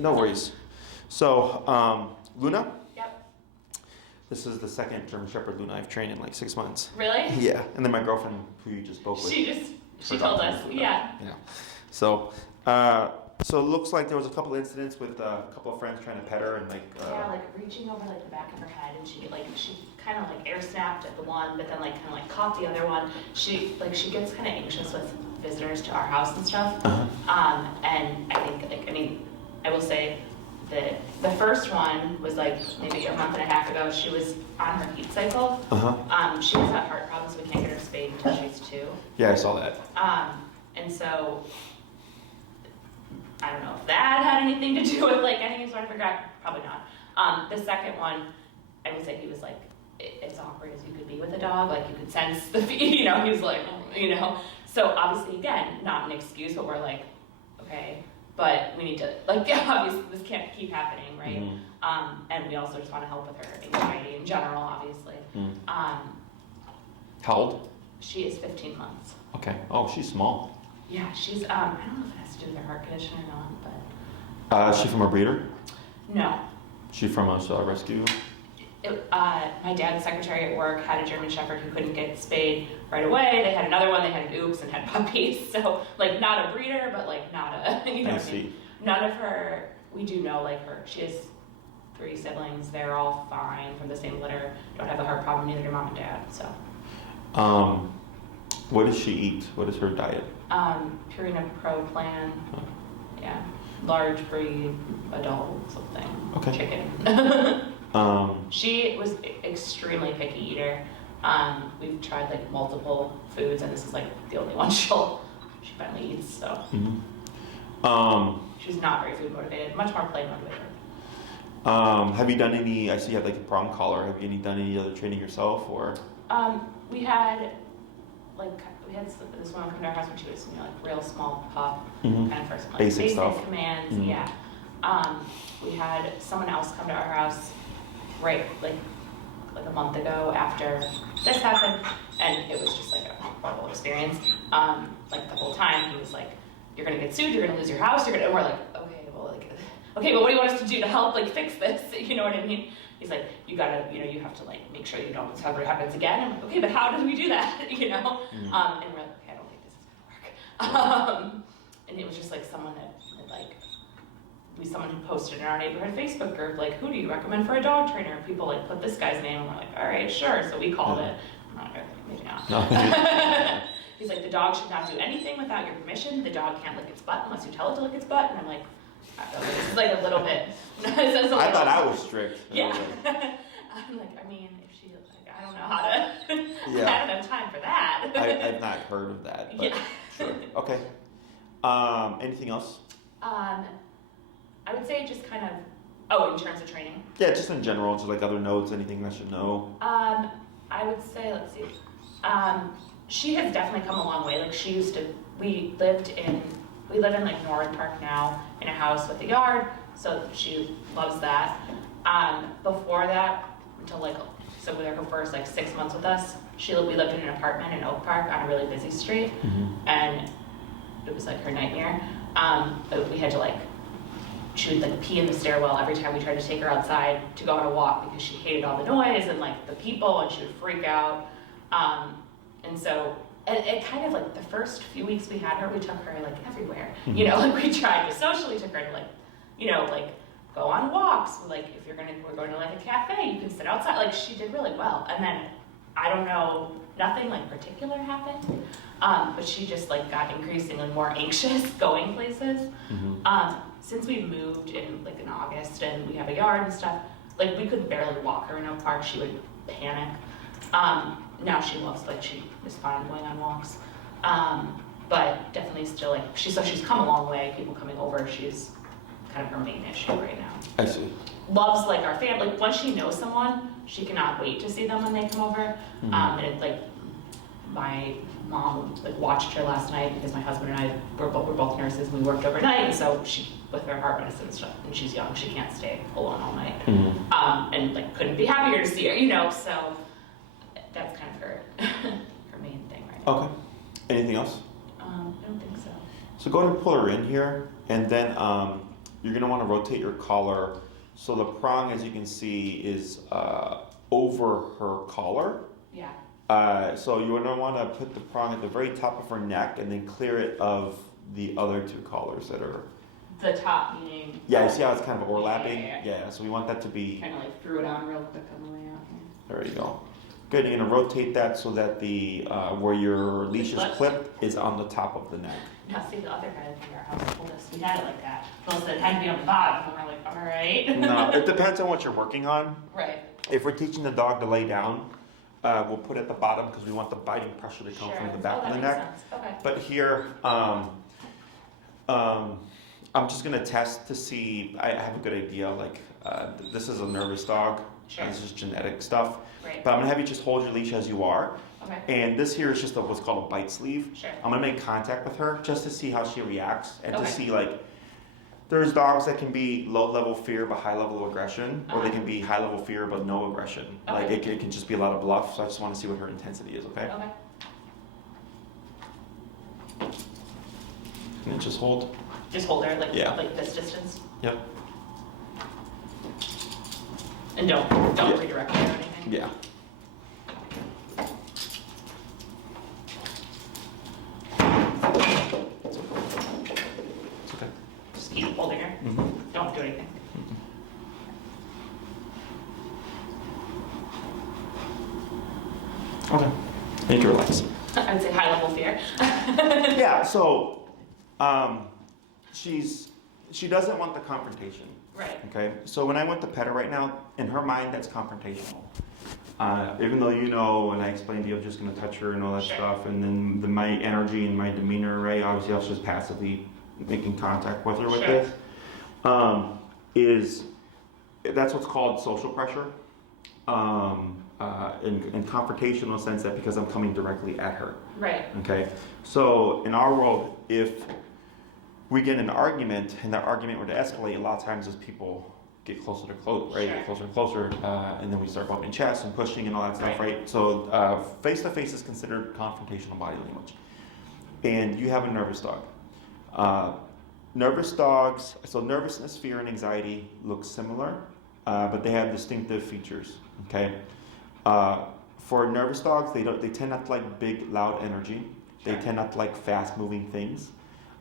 No worries. So, Luna? Yep. This is the second German Shepherd Luna I've trained in like 6 months. Really? Yeah. And then my girlfriend, who you just spoke with. She told us. Yeah. Yeah. So, so it looks like there was a couple incidents with a couple of friends trying to pet her and like. Yeah, like reaching over like the back of her head, and she kind of like air snapped at the one, but then like kind of like caught the other one. She gets kind of anxious with visitors to our house and stuff. And I think I will say that the first one was like maybe a month and a half ago. She was on her heat cycle. She has had heart problems. We can't get her spayed until she's 2. Yeah, I saw that. And so I don't know if that had anything to do with like any sort of regret. Probably not. The second one, I would say he was like as awkward as you could be with a dog. Like you could sense the, he was like, So obviously, again, not an excuse, but we're like, okay, but we need to obviously this can't keep happening, right? And we also just want to help with her anxiety in general, obviously. How old? She is 15 months. Okay. Oh, she's small. Yeah, she's, I don't know if it has to do with her heart condition or not, but. Is she from a breeder? No. She from a rescue? My dad's secretary at work had a German Shepherd who couldn't get spayed right away. They had another one, they had an oops and had puppies. So, like, not a breeder, but, like, not a, I see. None of her, we do know, like, she has 3 siblings. They're all fine from the same litter. Don't have a heart problem, neither do mom and dad, so. What does she eat? What is her diet? Purina Pro Plan. Yeah. Large breed, adult, something. Okay. Chicken. She was extremely picky eater. We've tried like multiple foods, and this is like the only one she finally eats. So she's not very food motivated, much more play motivated. Have you done any? I see you have like a prong collar. Have you done any other training yourself, or? We had this one come to our house when she was like real small pup, kind of first like basic stuff. Commands. Yeah. We had someone else come to our house right like a month ago after this happened, and it was just like a horrible experience. Like the whole time he was like, "You're gonna get sued. You're gonna lose your house. And we're like, okay, but what do you want us to do to help like fix this? You know what I mean?" He's like, you gotta, you have to like make sure you don't have it happens again. I'm like, okay, but how do we do that? And we're like, okay, I don't think this is gonna work. And it was just like someone someone who posted in our neighborhood Facebook group, like, who do you recommend for a dog trainer? And people like put this guy's name, and we're like, all right, sure. So we called it. I'm not, maybe not. He's like, the dog should not do anything without your permission. The dog can't lick its butt unless you tell it to lick its butt. And I'm like, this is like a little bit. I thought I was strict. Yeah. I'm like, I mean, if she, like, I don't know how to. Yeah. I don't have time for that. I've not heard of that. But yeah. Sure. Okay. Anything else? I would say just kind of. In terms of training. Yeah, just in general, just like other notes, anything I should know. I would say, let's see. She has definitely come a long way. Like we live in like Norwood Park now in a house with a yard, so she loves that. Before that, until with her first 6 months with us, we lived in an apartment in Oak Park on a really busy street, and it was like her nightmare. We had to she would pee in the stairwell every time we tried to take her outside to go on a walk because she hated all the noise and the people, and she would freak out. And so it kind of the first few weeks we had her, we took her everywhere. We tried to socially, took her to go on walks. If we're going to a cafe, you can sit outside. She did really well. And then I don't know, nothing particular happened. But she just got increasingly more anxious going places. Since we moved in August and we have a yard and stuff, we could barely walk her in a park. She would panic. Now she loves, she is fine going on walks. But definitely still, she's come a long way. People coming over, she's kind of her main issue right now. I see. Loves, our family. Once she knows someone, she cannot wait to see them when they come over. And my mom watched her last night because my husband and I we're both nurses. We worked overnight, and so she, with her heart medicine and stuff, and she's young, she can't stay alone all night. And couldn't be happier to see her, So that's kind of her her main thing right now. Okay. Anything else? I don't think so. So go ahead and pull her in here, and then you're going to want to rotate your collar. So the prong, as you can see, is over her collar. Yeah. So you're going to want to put the prong at the very top of her neck and then clear it of the other two collars that are... The top meaning... Yeah, you see how it's kind of overlapping? Yeah. So we want that to be... Kind of like threw it on real quick on the way out here. There you go. Good, you're going to rotate that so that the where your leash is clipped is on the top of the neck. Now see, the other guy in our house told us we had it like that. Told us that it had to be on the bottom, and we're like, all right. No, it depends on what you're working on. Right. If we're teaching the dog to lay down, we'll put it at the bottom because we want the biting pressure to come from the back of the neck. Sense. Okay. But here, I'm just going to test to see, I have a good idea, like this is a nervous dog. Sure. This is genetic stuff. Right. But I'm going to have you just hold your leash as you are. Okay. And this here is just what's called a bite sleeve. Sure. I'm going to make contact with her just to see how she reacts and to Okay. see, like, there's dogs that can be low level fear but high level aggression, or they can be high level fear but no aggression. Okay. Like it can just be a lot of bluff, so I just want to see what her intensity is, okay? Okay. And then just hold. Just hold her like Yeah. like this distance. Yep. And don't Yeah. redirect her or anything. Yeah. It's okay. Just keep holding her. Mm-hmm. Don't do anything. Okay. Make her relax. I would say high level fear. Yeah, so she doesn't want the confrontation. Right. Okay, so when I went to pet her right now, in her mind that's confrontational. Even though you know, and I explained to you, I'm just going to touch her and all that Sure. stuff, and then my energy and my demeanor, right? Obviously, I was just passively making contact with her with Sure. this. That's what's called social pressure. In confrontational sense that because I'm coming directly at her. Right. Okay, so in our world, if we get in an argument and that argument were to escalate, a lot of times as people get closer to close, right? Sure. Get closer and closer, and then we start bumping chests and pushing and all that stuff, right? So face to face is considered confrontational body language. And you have a nervous dog. Nervous dogs, so nervousness, fear, and anxiety look similar, but they have distinctive features. Okay. For nervous dogs, they tend not to like big, loud energy. They Sure. tend not to like fast-moving things.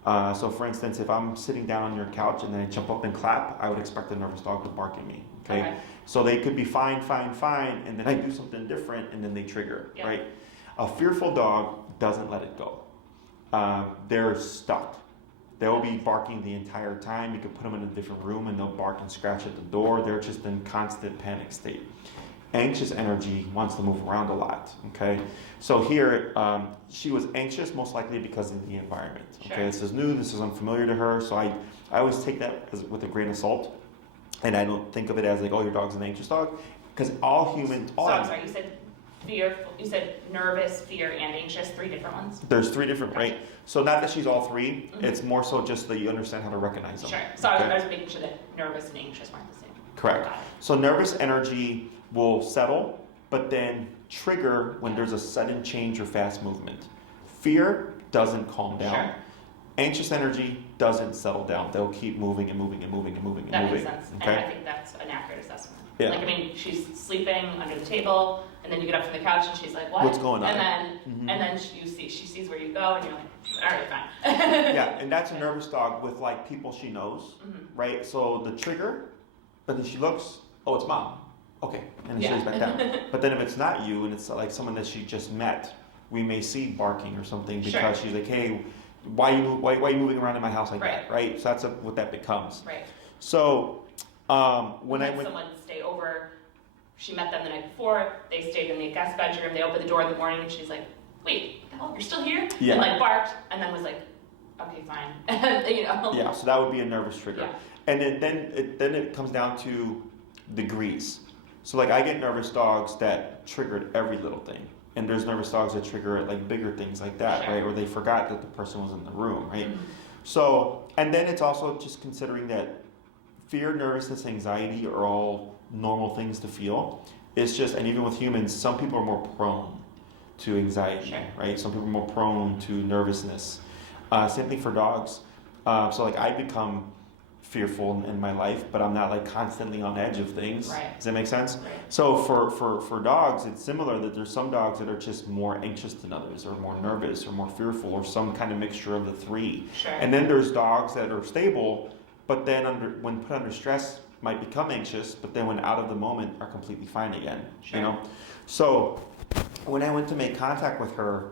So, for instance, if I'm sitting down on your couch and then I jump up and clap, I would expect a nervous dog to bark at me. Okay. So they could be fine, and then I do something different, and then they trigger. Yeah. Right. A fearful dog doesn't let it go. They're stuck. They'll be barking the entire time. You could put them in a different room and they'll bark and scratch at the door. They're just in constant panic state. Anxious energy wants to move around a lot, okay? So here, she was anxious most likely because of the environment, okay? Sure. This is new, this is unfamiliar to her, so I always take that with a grain of salt, and I don't think of it as like, oh, your dog's an anxious dog, because all humans, So I'm sorry, you said fearful, you said nervous, fear, and anxious, 3 different ones? there's 3 different, right? So not that she's all 3, it's more so just that you understand how to recognize them. Sure. So okay? I was making sure that nervous and anxious weren't the same. Correct. Got it. So nervous energy will settle, but then trigger when there's a sudden change or fast movement. Fear doesn't calm down. Sure. Anxious energy doesn't settle down. They'll keep moving and moving and moving and moving and That moving. makes sense. Okay? And I think that's an accurate assessment. Yeah. Like, I mean, she's sleeping under the table, and then you get up from the couch, and she's like, "What? What's going on?" And then, Mhm. and then she sees where you go, and you're like, "All right, fine." Yeah, and that's a nervous dog with like people she knows, Mhm. right? So the trigger, but then she looks, oh, it's mom. Okay, and then she Yeah. lays back down. But then if it's not you and it's like someone that she just met, we may see barking or something because Sure. she's like, hey, why are you moving around in my house like that, right? So that's what that becomes. Right. So when I Had went, someone stay over, she met them the night before. They stayed in the guest bedroom. They opened the door in the morning, and she's like, "Wait, the hell, you're still here?" Yeah. And like barked, and then was like, "Okay, fine." You know. yeah, so that would be a nervous trigger. Yeah. And then it comes down to degrees. So like I get nervous dogs that triggered every little thing. And there's nervous dogs that trigger like bigger things like that, Sure. right? Or they forgot that the person was in the room, right? Mhm. So, and then it's also just considering that fear, nervousness, anxiety are all normal things to feel. It's just, and even with humans, some people are more prone to anxiety, Sure. right? Some people are more prone to nervousness. Same thing for dogs. So like I become fearful in my life, but I'm not like constantly on edge of things. Right. Does that make sense? Right. So for dogs, it's similar that there's some dogs that are just more anxious than others, or more nervous, or more fearful, or some kind of mixture of the three. Sure. And then there's dogs that are stable, but then when put under stress might become anxious, but then when out of the moment are completely fine again. Sure. You know. So when I went to make contact with her,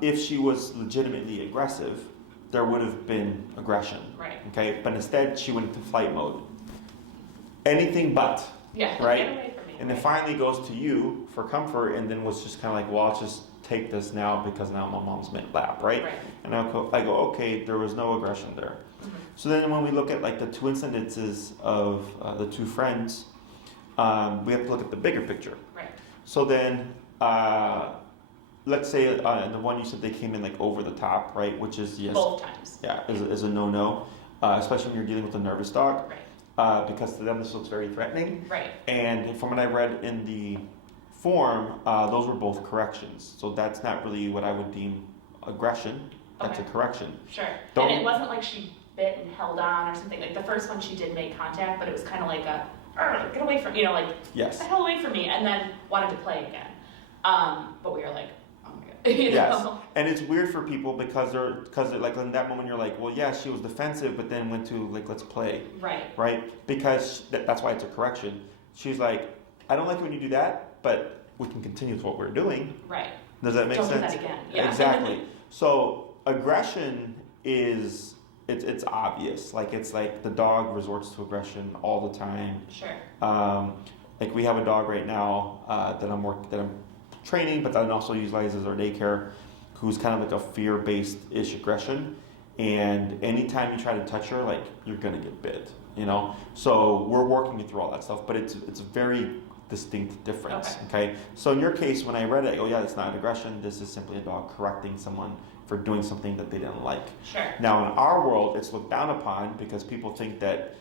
if she was legitimately aggressive, there would have been aggression. Right. Okay, but instead she went into flight mode. Anything but. Yeah. Right? Get away from me. And it finally goes to you for comfort, and then was just kind of like, well, I'll just take this now because now my mom's lap, right? Right. And I go, okay, there was no aggression there. Mm-hmm. So then when we look at like the two incidences of the two friends, we have to look at the bigger picture. Right. So then, let's say the one you said they came in like over the top, right? Which is yes, Both times. yeah, is a no-no, especially when you're dealing with a nervous dog, Right. because to them this looks very threatening. Right. And from what I read in the form, those were both corrections. So that's not really what I would deem aggression. That's Okay. a correction. Sure. Don't- And it wasn't like she bit and held on or something. Like the first one, she did make contact, but it was kind of like a, "Arr, get away from, you know, like, Yes. get the hell away from me," and then wanted to play again. But we were like, oh my god. You Yes. know? And it's weird for people because like in that moment you're like, well, yeah, she was defensive, but then went to like, let's play, Right. right? Because that's why it's a correction. She's like, I don't like it when you do that, but we can continue with what we're doing. Right. Does that make Don't sense? do that again. Yeah. Exactly. So aggression is it's obvious. Like it's like the dog resorts to aggression all the time. Sure. Like we have a dog right now that I'm training, but that also utilizes our daycare, who's kind of like a fear-based ish aggression. And anytime you try to touch her, like you're gonna get bit. You know. So we're working through all that stuff, but it's a very distinct difference. Okay. So in your case, when I read it, I go, yeah, it's not aggression. This is simply a dog correcting someone for doing something that they didn't like. Sure. Now, in our world, it's looked down upon because people think that,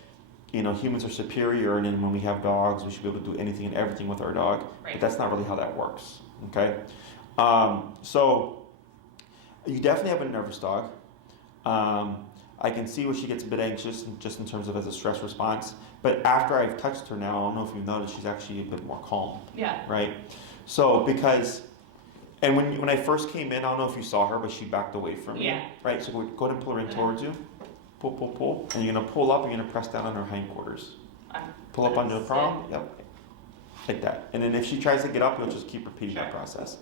you know, humans are superior, and then when we have dogs, we should be able to do anything and everything with our dog. Right. But that's not really how that works. Okay. So you definitely have a nervous dog. I can see where she gets a bit anxious, just in terms of as a stress response. But after I've touched her now, I don't know if you've noticed, she's actually a bit more calm. Yeah. Right. So because. And when I first came in, I don't know if you saw her, but she backed away from me. Yeah. Right? So go ahead and pull her in towards you. Pull. And you're going to pull up and you're going to press down on her hindquarters. Pull up onto the palm. Yep. Like that. And then if she tries to get up, you'll just keep repeating that process.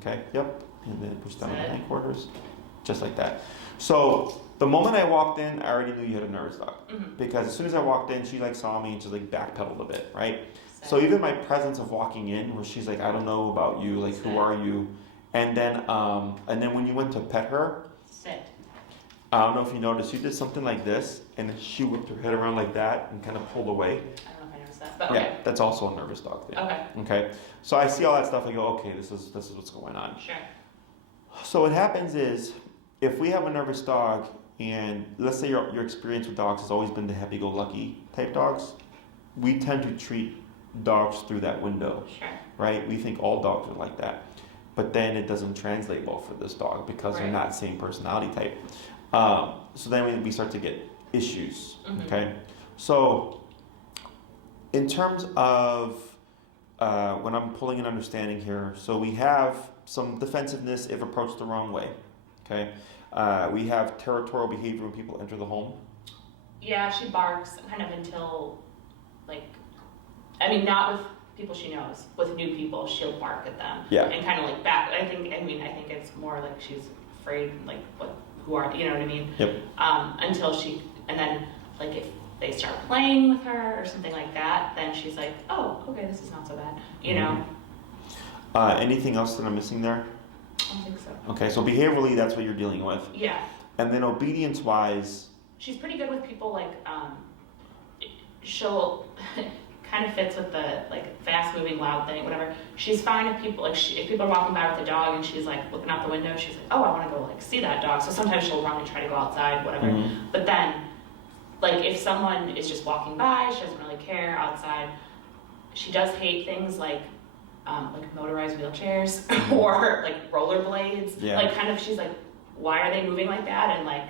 Okay? Yep. And then push down on the hindquarters. Just like that. So the moment I walked in, I already knew you had a nervous dog. Mm-hmm. Because as soon as I walked in, she like saw me and just like backpedaled a bit. Right? So even my presence of walking in, where she's like, I don't know about you, like who are you? And then when you went to pet her, Sit. I don't know if you noticed, you did something like this, and then she whipped her head around like that and kind of pulled away. I don't know if I noticed that, but okay. Yeah, that's also a nervous dog thing. Okay. Okay. So I see all that stuff. I go, okay, this is what's going on. Sure. So what happens is, if we have a nervous dog, and let's say your experience with dogs has always been the happy-go-lucky type dogs, we tend to treat dogs through that window. Sure. Right? We think all dogs are like that. But then it doesn't translate well for this dog because they're not the same personality type. So then we start to get issues. Mm-hmm. Okay? So in terms of when I'm pulling an understanding here, so we have some defensiveness if approached the wrong way. Okay? We have territorial behavior when people enter the home. Yeah, she barks kind of until, like, I mean, not with people she knows. With new people, she'll bark at them. Yeah. And kind of like back. I think it's more like she's afraid, like, who are, you know what I mean? Yep. And then, like, if they start playing with her or something like that, then she's like, oh, okay, this is not so bad, you know? Anything else that I'm missing there? I don't think so. Okay, so behaviorally, that's what you're dealing with. Yeah. And then obedience-wise, She's pretty good with people, like, she'll kind of fits with the, like, fast-moving, loud thing, whatever. She's fine if people, like, if people are walking by with a dog and she's, like, looking out the window, she's like, oh, I want to go, like, see that dog. So sometimes she'll run and try to go outside, whatever. Mm-hmm. But then, like, if someone is just walking by, she doesn't really care outside. She does hate things like motorized wheelchairs or, like, rollerblades. Yeah. Like, kind of, she's like, why are they moving like that? And, like,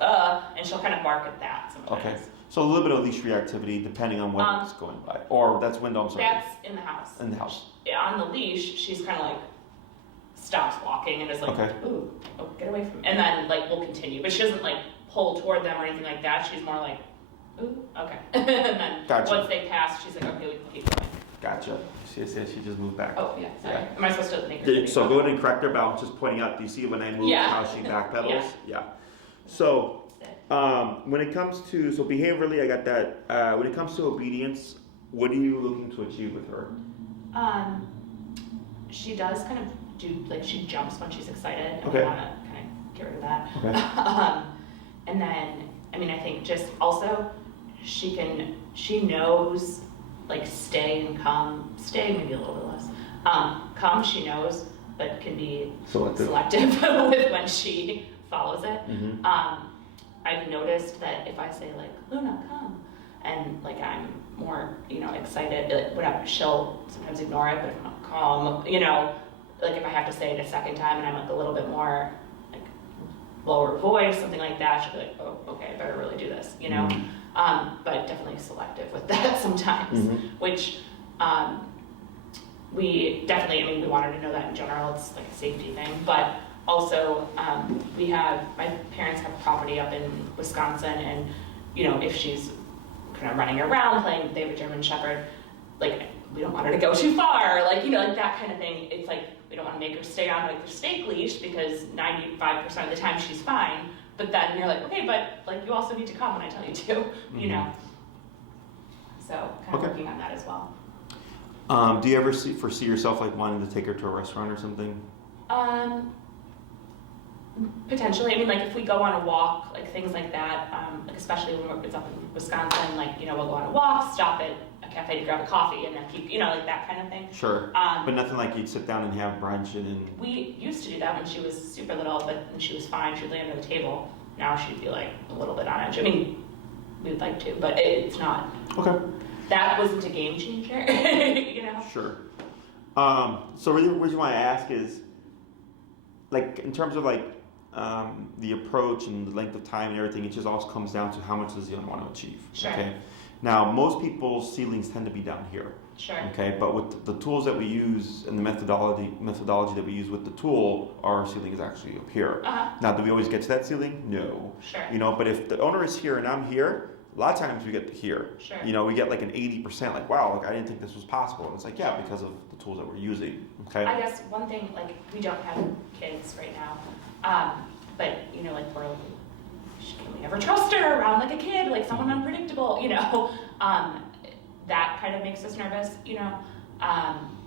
and she'll kind of bark at that sometimes. Okay. So a little bit of leash reactivity depending on what's going by. Or that's window, I'm sorry. That's in the house. In the house. On the leash, she's kind of like stops walking and is like, ooh, oh, get away from me. And then like we'll continue. But she doesn't like pull toward them or anything like that. She's more like, ooh, okay. And then once they pass, she's like, okay, we can keep going. Gotcha. She just moved back. Oh, yeah, sorry. Am I supposed to make her Yeah, so go ahead and correct her, but I'm just pointing out, do you see when I move how she backpedals? Yeah. So, when it comes to, behaviorally, I got that. When it comes to obedience, what are you looking to achieve with her? She does kind of do, like, she jumps when she's excited, and okay. we want to kind of get rid of that. Okay. And then, I mean, I think just also, she knows, like, stay and come, stay maybe a little bit less. Come, she knows, but can be selective with when she follows it. Mm-hmm. I've noticed that if I say, like, Luna, come, and, like, I'm more, excited, like, whatever, she'll sometimes ignore it, but if I'm not calm, like, if I have to say it a second time and I'm, like, a little bit more, like, lower voice, something like that, she'll be like, oh, okay, I better really do this, Mm-hmm. But definitely selective with that sometimes, mm-hmm. which we definitely, we want her to know that in general, it's like a safety thing, but also my parents have property up in Wisconsin, and if she's kind of running around playing, they have a German Shepherd, like we don't want her to go too far, like that kind of thing. It's like we don't want to make her stay on like the snake leash because 95% of the time she's fine. But then you're like, okay, but like you also need to come when I tell you to, mm-hmm. So kind of working on that as well. Do you ever foresee yourself like wanting to take her to a restaurant or something? Potentially. Like if we go on a walk, like things like that, like especially when it's up in Wisconsin, like we'll go on a walk, stop at a cafe to grab a coffee, and then keep, like that kind of thing. Sure. But nothing like you'd sit down and have brunch and then... We used to do that when she was super little, but when she was fine, she'd lay under the table. Now she'd be like a little bit on edge. We'd like to, but it's not. Okay. That wasn't a game changer, Sure. So really the reason why I ask is, like, in terms of like the approach and the length of time and everything, it just also comes down to how much does the young want to achieve. Sure. Okay. Now, most people's ceilings tend to be down here. Sure. Okay, but with the tools that we use and the methodology that we use with the tool, our ceiling is actually up here. Uh-huh. Now, do we always get to that ceiling? No. Sure. But if the owner is here and I'm here, a lot of times we get to here. Sure. We get like an 80%, like, wow, like I didn't think this was possible. And it's like, yeah, because of the tools that we're using. Okay. I guess one thing, like, we don't have kids right now, but like we're like, can we ever trust her around like a kid, like someone unpredictable, that kind of makes us nervous,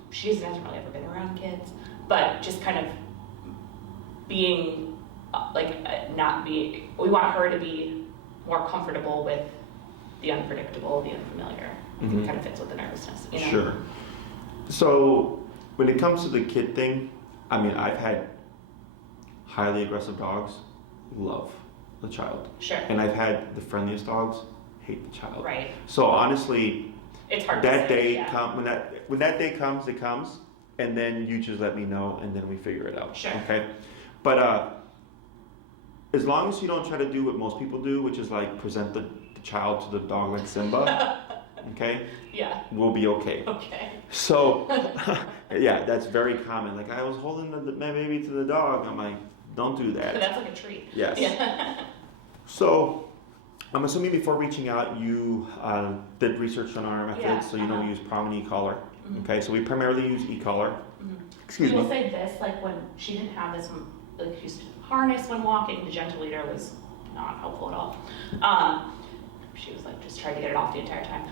she hasn't really ever been around kids, but just kind of being we want her to be more comfortable with the unpredictable, the unfamiliar. I think it kind of fits with the nervousness, Sure. So when it comes to the kid thing, I've had highly aggressive dogs love the child. Sure. And I've had the friendliest dogs hate the child. Right. So honestly, it's hard that to say, day yeah. when that day comes, it comes, and then you just let me know, and then we figure it out. Sure. Okay. But as long as you don't try to do what most people do, which is like present the child to the dog like Simba, okay? Yeah. We'll be okay. Okay. So, yeah, that's very common. Like, I was holding my baby to the dog. I'm like, don't do that. That's like a treat. Yes. Yeah. So, I'm assuming before reaching out, you did research on our methods. Yeah, So, we use prom and e-collar. Mm-hmm. Okay, so we primarily use e-collar. Mm-hmm. Excuse I me. will say this, like when she didn't have this, like she used to harness when walking, the gentle leader was not helpful at all. She was like just trying to get it off the entire time.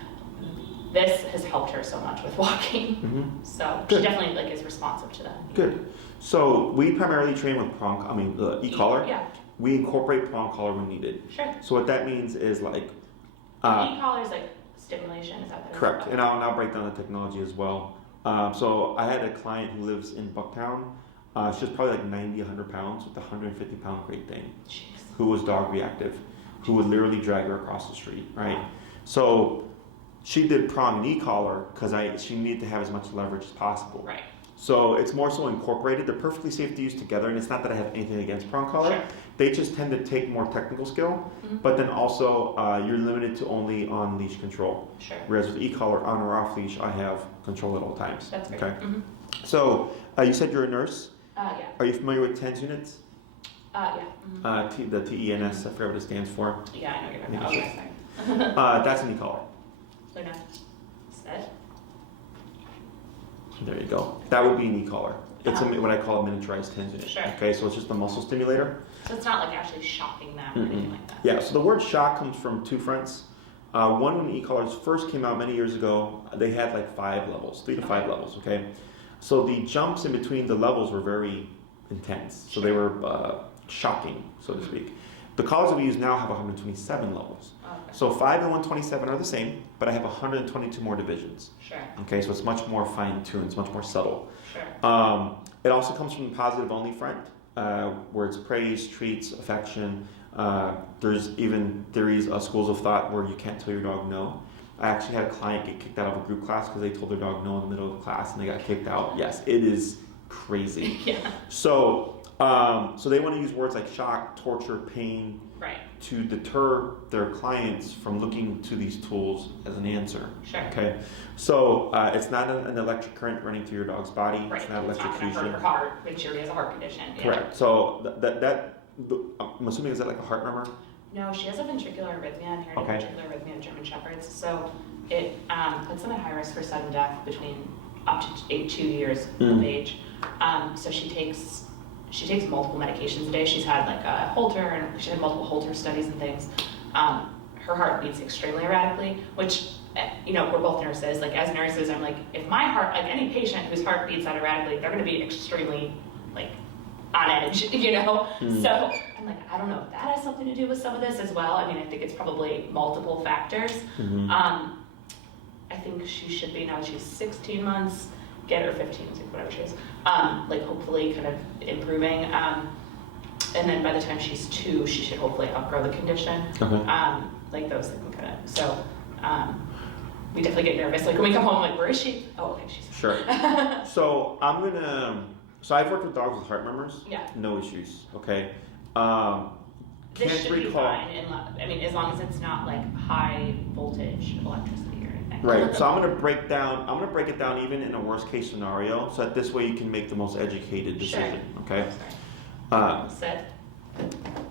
This has helped her so much with walking. Mm-hmm. So Good. she definitely like is responsive to that. Good. So we primarily train with e-collar. Yeah. We incorporate prong collar when needed. Sure. So what that means is like e-collar is like stimulation, is that what it is? Correct. And I'll break down the technology as well. So I had a client who lives in Bucktown. She was probably like 90, 100 pounds with a 150 pound Great Dane. Jeez. Who was dog reactive, who would literally drag her across the street, right? So she did prong and e-collar because she needed to have as much leverage as possible. Right. So it's more so incorporated. They're perfectly safe to use together, and it's not that I have anything against prong collar. Sure. They just tend to take more technical skill, but then also you're limited to only on leash control. Sure. Whereas with e-collar, on or off leash, I have control at all times. That's great. Okay. So you said you're a nurse. Yeah. Are you familiar with TENS units? Yeah. The TENS, I forget what it stands for. Yeah, I know you're talking about. Okay, sorry. That's an e-collar. Luna, set. There you go. That would be an e-collar. It's what I call a miniaturized TENS unit. Sure. Okay, so it's just a muscle stimulator. So it's not like actually shocking them or anything like that. Yeah, so the word shock comes from two fronts. One, when e-collars first came out many years ago, they had like 5 levels, 3 to 5 levels, okay? So the jumps in between the levels were very intense. So they were shocking, so to speak. The collars that we use now have 127 levels. Okay. So 5 and 127 are the same, but I have 122 more divisions. Sure. Okay, so it's much more fine-tuned, it's much more subtle. Sure. It also comes from the positive only front, where it's praise, treats, affection. There's even theories, schools of thought where you can't tell your dog no. I actually had a client get kicked out of a group class because they told their dog no in the middle of the class and they got kicked out. Yes, it is crazy. Yeah. So they want to use words like shock, torture, pain, Right. to deter their clients from looking to these tools as an answer. Sure. Okay, so it's not an electric current running through your dog's body. Right. It's not It's not going to hurt electrocution. her heart. Make sure he has a heart condition. Yeah. Correct. So I'm assuming, is that like a heart murmur? No, she has a ventricular arrhythmia, inherited Okay. ventricular arrhythmia in German Shepherds. So it puts them at high risk for sudden death between up to 2 years of age. So she takes multiple medications a day. She's had like a Holter, and she had multiple Holter studies and things. Her heart beats extremely erratically, which, we're both nurses. Like as nurses, I'm like, if my heart, like any patient whose heart beats that erratically, they're going to be extremely like on edge, So I'm like, I don't know if that has something to do with some of this as well. I mean, I think it's probably multiple factors. I think she should be, now she's 16 months, get her 15, whatever she is, like hopefully kind of improving. And then by the time she's 2, she should hopefully outgrow the condition. Okay. Like those that can kind of, so we definitely get nervous. Like when we come home, like, where is she? Oh, okay, she's Sure. So I've worked with dogs with heart murmurs. Yeah. No issues. Okay. This should be fine, as long as it's not like high voltage electricity or anything. Right. So I'm gonna break it down even in a worst case scenario, so that this way you can make the most educated decision. Sure. Okay. Sit.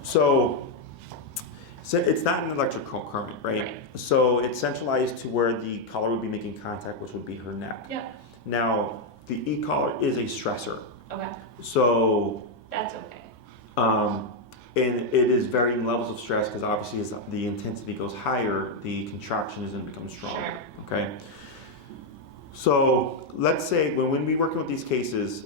So it's not an electrical current, right? So it's centralized to where the collar would be making contact, which would be her neck. Yeah. Now, the e-collar is a stressor. Okay. So That's okay. and it is varying levels of stress because obviously as the intensity goes higher, the contraction is going to become stronger. Sure. Okay. So let's say when we're working with these cases,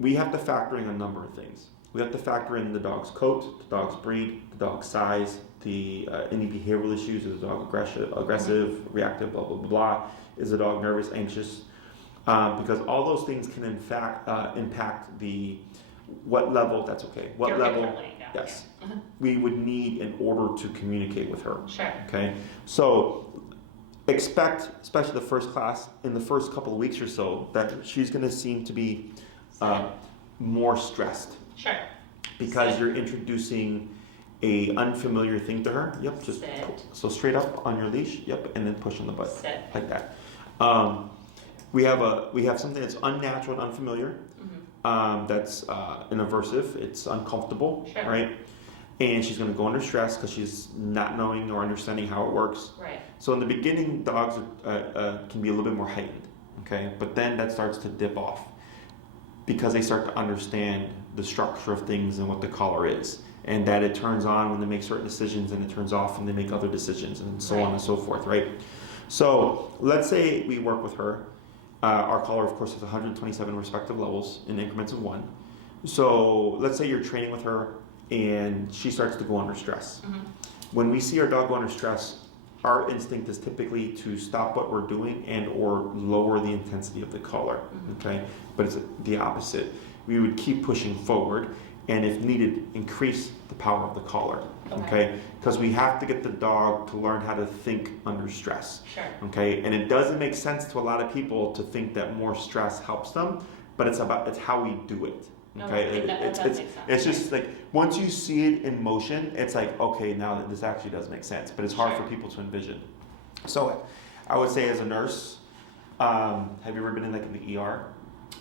we have to factor in a number of things. We have to factor in the dog's coat, the dog's breed, the dog's size, any behavioral issues. Is the dog aggressive, reactive, blah, blah, blah, blah. Is the dog nervous, anxious? Because all those things can in fact impact what level, that's okay, what level, yes, we would need in order to communicate with her. Sure. Okay, so expect, especially the first class, in the first couple of weeks or so, that she's going to seem to be more stressed. Sure. Because you're introducing a unfamiliar thing to her. Yep, just so straight up on your leash. Yep, and then push on the butt. Sit. Like that. We have something that's unnatural and unfamiliar. That's an aversive. It's uncomfortable, Sure. right? And she's going to go under stress because she's not knowing or understanding how it works. Right. So in the beginning, dogs can be a little bit more heightened, okay? But then that starts to dip off because they start to understand the structure of things and what the collar is, and that it turns on when they make certain decisions and it turns off when they make other decisions, and so on and so forth, right? So let's say we work with her. Our collar, of course, has 127 respective levels in increments of 1. So let's say you're training with her and she starts to go under stress. When we see our dog go under stress, our instinct is typically to stop what we're doing and or lower the intensity of the collar, okay? But it's the opposite. We would keep pushing forward and if needed, increase the power of the collar, okay? Because we have to get the dog to learn how to think under stress, Sure. okay? And it doesn't make sense to a lot of people to think that more stress helps them, but it's how we do it, No, Okay, that does make sense. it's just like once you see it in motion, it's like, okay, now this actually does make sense. But it's hard for people to envision. So, I would say as a nurse, have you ever been in like in the ER?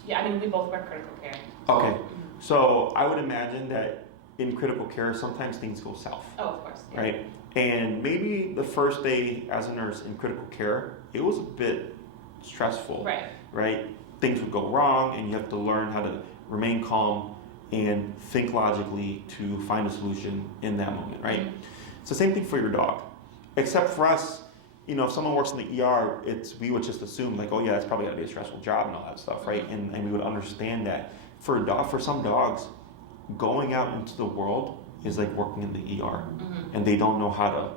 Yeah, I mean, we both work critical care. Okay, so I would imagine that in critical care, sometimes things go south. Oh, of course. Yeah. Right? And maybe the first day as a nurse in critical care, it was a bit stressful. Right. Right? Things would go wrong, and you have to learn how to remain calm and think logically to find a solution in that moment, right? Mm-hmm. It's the same thing for your dog. Except for us, you know, if someone works in the ER, we would just assume like, oh yeah, that's probably gotta be a stressful job and all that stuff, right? Mm-hmm. And we would understand that for a dog, for some dogs, going out into the world is like working in the ER, and they don't know how to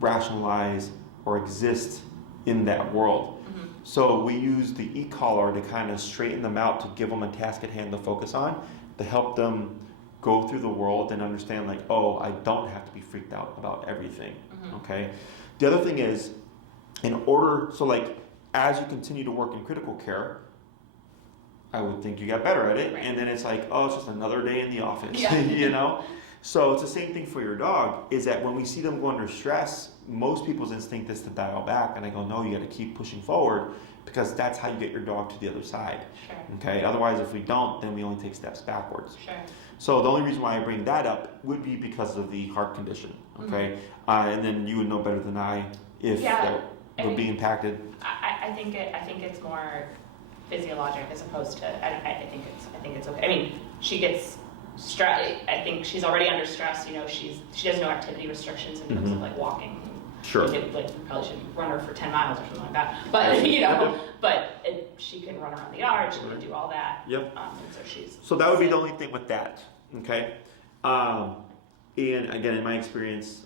rationalize or exist in that world. So we use the e-collar to kind of straighten them out, to give them a task at hand to focus on, to help them go through the world and understand like, oh, I don't have to be freaked out about everything, okay? The other thing is, so like, as you continue to work in critical care, I would think you got better at it, right. And then it's like, oh, it's just another day in the office, yeah. you know? So it's the same thing for your dog, is that when we see them go under stress, most people's instinct is to dial back, and I go, no, you got to keep pushing forward, because that's how you get your dog to the other side. Sure. Okay. Otherwise, if we don't, then we only take steps backwards. Sure. So the only reason why I bring that up would be because of the heart condition. Okay. And then you would know better than I if that would be impacted. I think it's more physiologic as opposed to. I think it's okay. I mean, she gets stress. I think she's already under stress. You know, she has no activity restrictions in terms of like walking. Sure. We probably shouldn't run her for 10 miles or something like that. But you know, she can run around the yard. She can do all that. Yep. And so that would be the only thing with that. Okay. And again, in my experience,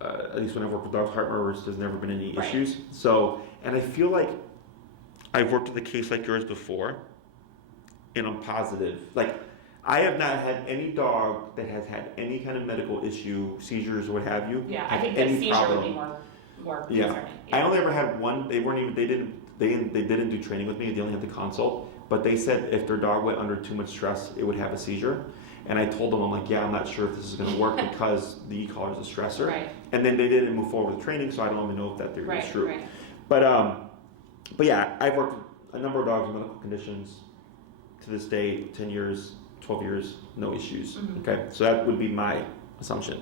at least when I've worked with dogs, heart murmurs, there's never been any issues. So, and I feel like I've worked with a case like yours before, and I'm positive. Like, I have not had any dog that has had any kind of medical issue, seizures or what have you. Yeah, I think the seizure would be more concerning. Yeah. I only ever had one. They didn't do training with me. They only had the consult. But they said if their dog went under too much stress, it would have a seizure. And I told them, I'm like, yeah, I'm not sure if this is going to work because the e-collar is a stressor. Right. And then they didn't move forward with training, so I don't even know if that theory is true. Right. But yeah, I've worked with a number of dogs with medical conditions. To this day, 10 years, 12 years, no issues. Okay, so that would be my assumption.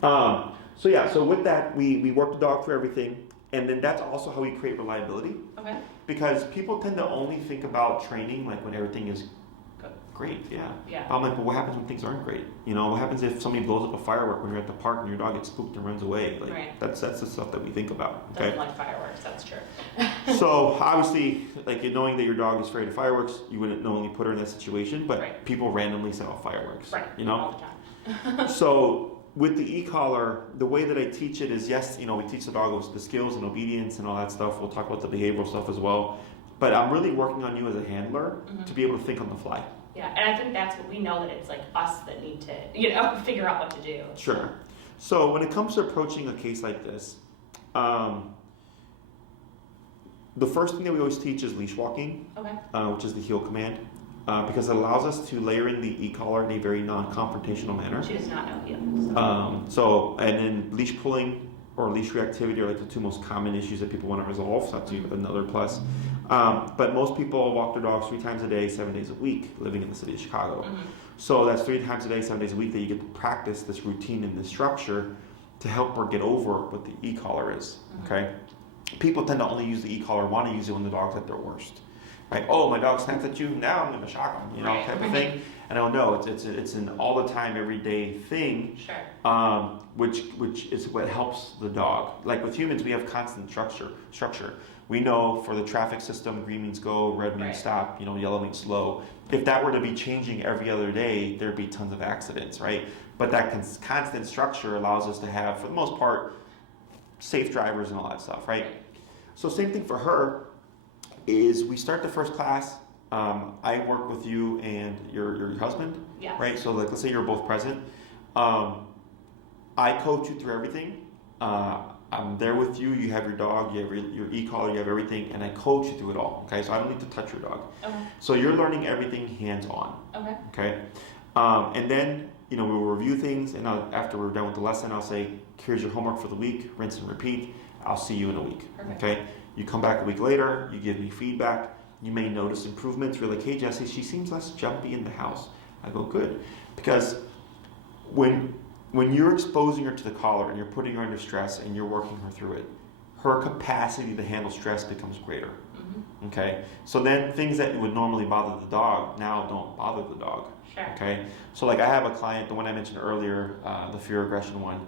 So with that, we work the dog through everything, and then that's also how we create reliability. Okay. Because people tend to only think about training like when everything is great. Yeah. I'm like, well, what happens when things aren't great? You know, what happens if somebody blows up a firework when you're at the park and your dog gets spooked and runs away? Like that's the stuff that we think about. Okay. Doesn't like fireworks. That's true. So obviously, like knowing that your dog is afraid of fireworks, you wouldn't knowingly put her in that situation. But people randomly set off fireworks. Right. You know. All the time. So with the e-collar, the way that I teach it is, yes, you know, we teach the dog the skills and obedience and all that stuff. We'll talk about the behavioral stuff as well. But I'm really working on you as a handler to be able to think on the fly. Yeah, and I think that's what we know, that it's like us that need to, you know, figure out what to do. Sure. So when it comes to approaching a case like this, the first thing that we always teach is leash walking, which is the heel command, because it allows us to layer in the e-collar in a very non-confrontational manner. She does not know heel. And then leash pulling or leash reactivity are like the two most common issues that people want to resolve, so that's another plus. But most people walk their dogs 3 times a day, 7 days a week, living in the city of Chicago. So that's 3 times a day, 7 days a week that you get to practice this routine and this structure to help her get over what the e-collar is. Okay. People tend to only use the e-collar, want to use it when the dog's at their worst. Right? Oh, my dog snaps at you, now I'm going to shock him, you know, type of thing. And I don't know, it's an all the time, everyday thing. Sure. Which is what helps the dog. Like with humans, we have constant structure. We know for the traffic system, green means go, red means stop, you know, yellow means slow. If that were to be changing every other day, there'd be tons of accidents, right? But that constant structure allows us to have, for the most part, safe drivers and all that stuff, right? So same thing for her is we start the first class. I work with you and your husband, right? So like, let's say you're both present. I coach you through everything. I I'm there with you. You have your dog, you have your e-collar, you have everything, and I coach you through it all. Okay, so I don't need to touch your dog. Okay. So you're learning everything hands-on. Okay. Okay, and then we'll review things, and after we're done with the lesson, I'll say, here's your homework for the week. Rinse and repeat. I'll see you in a week. Perfect. Okay. You come back a week later. You give me feedback. You may notice improvements. You're like, hey Jesse, she seems less jumpy in the house. I go, good, because when you're exposing her to the collar and you're putting her under stress and you're working her through it, her capacity to handle stress becomes greater. Mm-hmm. Okay, so then things that would normally bother the dog now don't bother the dog. Sure. Okay, so like I have a client, the one I mentioned earlier, the fear aggression one.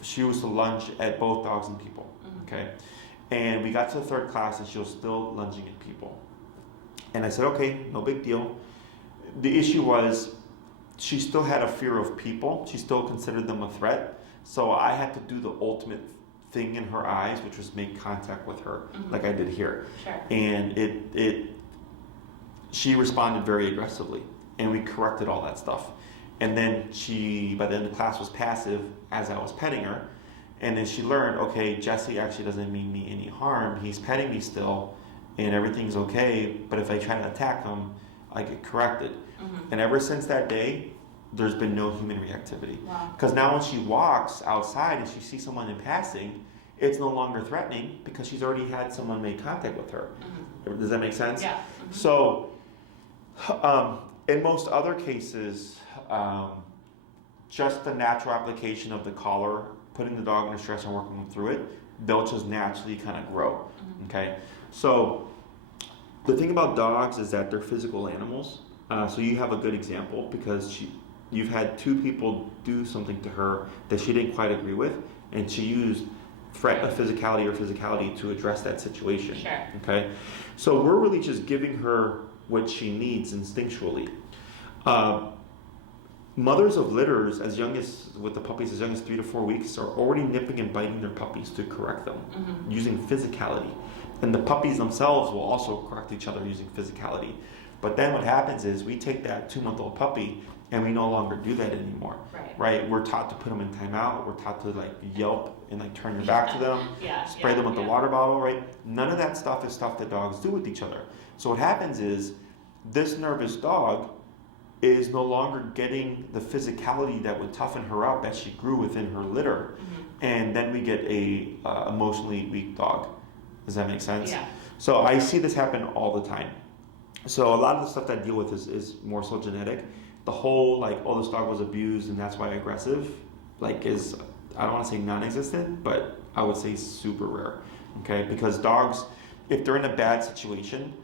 She used to lunge at both dogs and people. Mm-hmm. Okay, and we got to the third class and she was still lunging at people. And I said, okay, no big deal. The issue was she still had a fear of people. She still considered them a threat. So I had to do the ultimate thing in her eyes, which was make contact with her, mm-hmm. like I did here. Sure. And she responded very aggressively, and we corrected all that stuff. And then by the end of the class, was passive as I was petting her. And then she learned, okay, Jesse actually doesn't mean me any harm. He's petting me still, and everything's okay. But if I try to attack him, I get corrected. Mm-hmm. And ever since that day, there's been no human reactivity. Wow. Because now when she walks outside and she sees someone in passing, it's no longer threatening because she's already had someone make contact with her. Mm-hmm. Does that make sense? Yeah. Mm-hmm. So, in most other cases, just the natural application of the collar, putting the dog under stress and working them through it, they'll just naturally kind of grow. Mm-hmm. Okay? So, the thing about dogs is that they're physical animals. So you have a good example because you've had two people do something to her that she didn't quite agree with, and she used threat of physicality to address that situation. Sure. Okay? So we're really just giving her what she needs instinctually. Mothers of litters with the puppies as young as 3 to 4 weeks are already nipping and biting their puppies to correct them, mm-hmm. using physicality. And the puppies themselves will also correct each other using physicality. But then what happens is we take that 2-month-old puppy and we no longer do that anymore. Right? We're taught to put them in timeout. We're taught to yelp and turn your back to them, spray them with the water bottle, right? None of that stuff is stuff that dogs do with each other. So what happens is this nervous dog is no longer getting the physicality that would toughen her up as she grew within her litter. Mm-hmm. And then we get a emotionally weak dog. Does that make sense? Yeah. So I see this happen all the time. So a lot of the stuff that I deal with is more so genetic. The whole this dog was abused and that's why aggressive, is, I don't want to say non-existent, but I would say super rare. Okay, because dogs, if they're in a bad situation,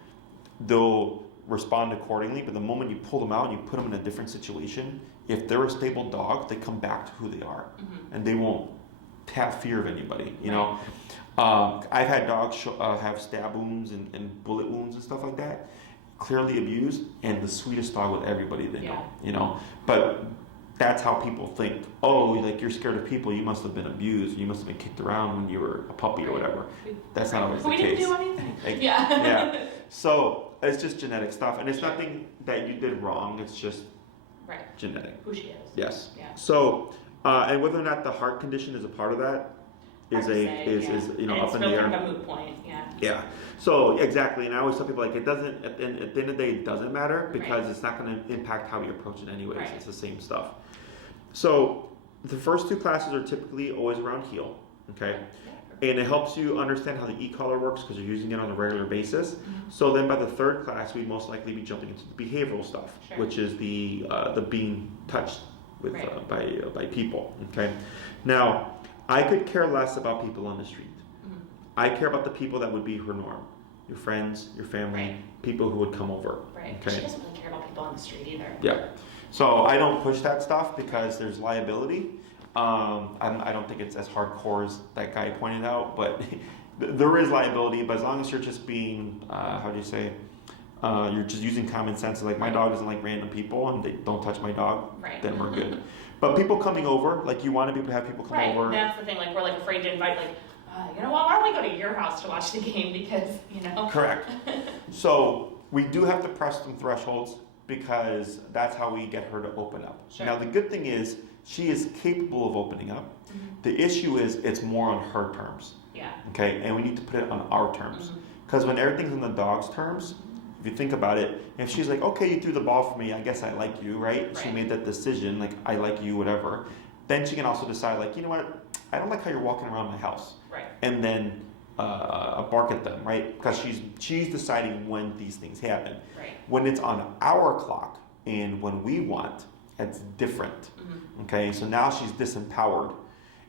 they'll respond accordingly. But the moment you pull them out and you put them in a different situation, if they're a stable dog, they come back to who they are, mm-hmm. and they won't have fear of anybody. You know, I've had dogs have stab wounds and bullet wounds and stuff like that. Clearly abused, and the sweetest dog with everybody they know, you know. But that's how people think. Oh, you're scared of people. You must have been abused. You must have been kicked around when you were a puppy or whatever. That's not always the case. We didn't do anything. Yeah. So it's just genetic stuff, and it's nothing that you did wrong. It's just genetic. Who she is. Yes. Yeah. So, and whether or not the heart condition is a part of that is up in the air. It's really kind of a moot point. Yeah. So exactly, and I always tell people it doesn't. At the end of the day, it doesn't matter because it's not going to impact how you approach it anyways. Right. It's the same stuff. So the first 2 classes are typically always around heel. Okay. And it helps you understand how the e-collar works because you're using it on a regular basis. Mm-hmm. So then by the 3rd class, we'd most likely be jumping into the behavioral stuff, which is the being touched with by people. Okay. Now, I could care less about people on the street. Mm-hmm. I care about the people that would be her norm. Your friends, your family, people who would come over. Right. Okay. She doesn't really care about people on the street either. Yeah. So I don't push that stuff because there's liability. I don't think it's as hardcore as that guy pointed out, but there is liability. But as long as you're just being, you're just using common sense. My dog doesn't like random people, and they don't touch my dog. Right. Then we're good. But people coming over, you want to be able to have people come over. Right. That's the thing. We're afraid to invite. You know what? Why don't we go to your house to watch the game because Correct. So we do have to press some thresholds because that's how we get her to open up. Sure. Now the good thing is She is capable of opening up. The issue is it's more on her terms. Yeah. Okay, and we need to put it on our terms. Because when everything's on the dog's terms, if you think about it, if she's like, okay, you threw the ball for me, I guess I like you, right? She made that decision, like, I like you, whatever. Then she can also decide, like, you know what, I don't like how you're walking around my house. Right. And then bark at them, right? Because she's deciding when these things happen. Right. When it's on our clock and when we want, it's different. Okay, so now she's disempowered.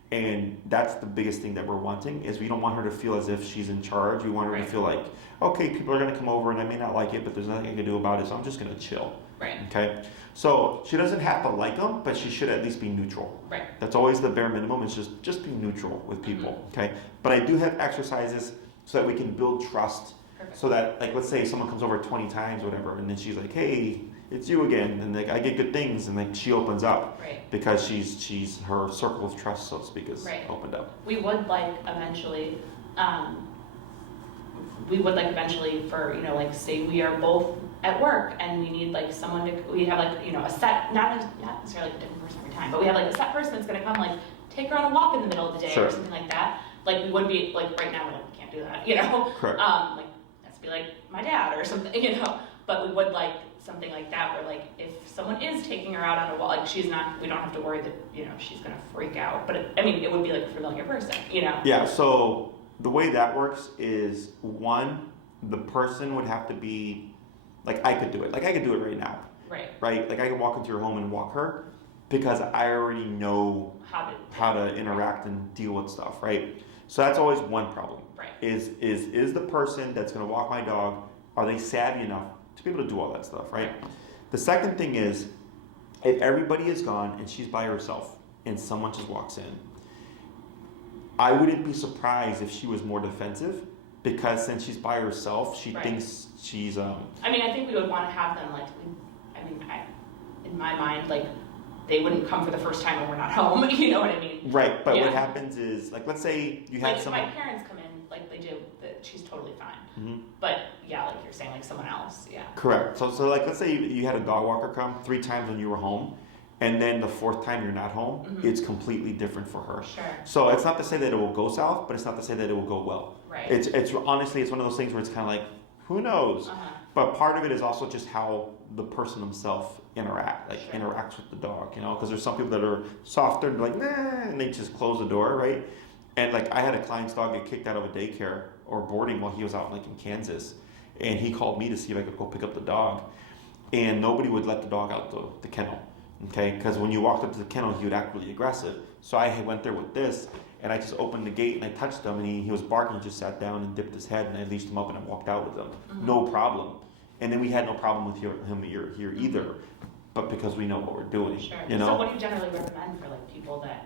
And that's the biggest thing that we're wanting, is we don't want her to feel as if she's in charge. We want her to feel like, okay, people are going to come over and I may not like it, but there's nothing I can do about it, so I'm just going to chill. Right. Okay? So she doesn't have to like them, but she should at least be neutral. Right. That's always the bare minimum, is just be neutral with people. Okay? But I do have exercises so that we can build trust. Perfect. So that, like, let's say someone comes over 20 times or whatever, and then she's like, hey, it's you again, and like I get good things, and like she opens up. Right. Because she's her circle of trust, so to speak, is opened up. We would like eventually, for, you know, like, say we are both at work and we need like someone to, we have like, you know, a set, not necessarily like a different person every time, but we have like a set person that's gonna come like take her on a walk in the middle of the day or something like that. Like we would be like, right now we're like, we can't do that, you know? Correct. Like, that's be like my dad or something, you know? But we would like something like that where like if someone is taking her out on a walk, like she's not, we don't have to worry that, you know, she's gonna freak out. But it would be like a familiar person, you know? Yeah, so the way that works is, one, the person would have to be, like, I could do it. Like, I could do it right now. Right. Right? Like, I could walk into your home and walk her because I already know how to interact and deal with stuff, right? So that's always one problem. Right. Is the person that's gonna walk my dog, are they savvy enough to be able to do all that stuff, right? The second thing is, if everybody is gone and she's by herself and someone just walks in, I wouldn't be surprised if she was more defensive, because since she's by herself, she thinks she's I mean, I think we would want to have them like, in my mind, like, they wouldn't come for the first time when we're not home, you know what I mean? Right, but what happens is, like, let's say you had like, someone... my parents come in, like, they do, that she's totally fine. Mm-hmm. But, yeah, like you're saying, like, someone else, Correct. So like, let's say you had a dog walker come 3 times when you were home, and then the 4th time you're not home, it's completely different for her. Sure. So it's not to say that it will go south, but it's not to say that it will go well. Right. It's honestly, it's one of those things where it's kind of like, who knows? But part of it is also just how the person himself interacts with the dog, you know, because there's some people that are softer and like, nah, and they just close the door, right? And like, I had a client's dog get kicked out of a daycare or boarding while he was out like in Kansas, and he called me to see if I could go pick up the dog, and nobody would let the dog out the kennel, okay? Because when you walked up to the kennel, he would act really aggressive. So I went there with this, and I just opened the gate and I touched him, and he was barking, just sat down and dipped his head, and I leashed him up and I walked out with him. No problem. And then we had no problem with him here either, but because we know what we're doing. Sure. You know? So what do you generally recommend for like people that,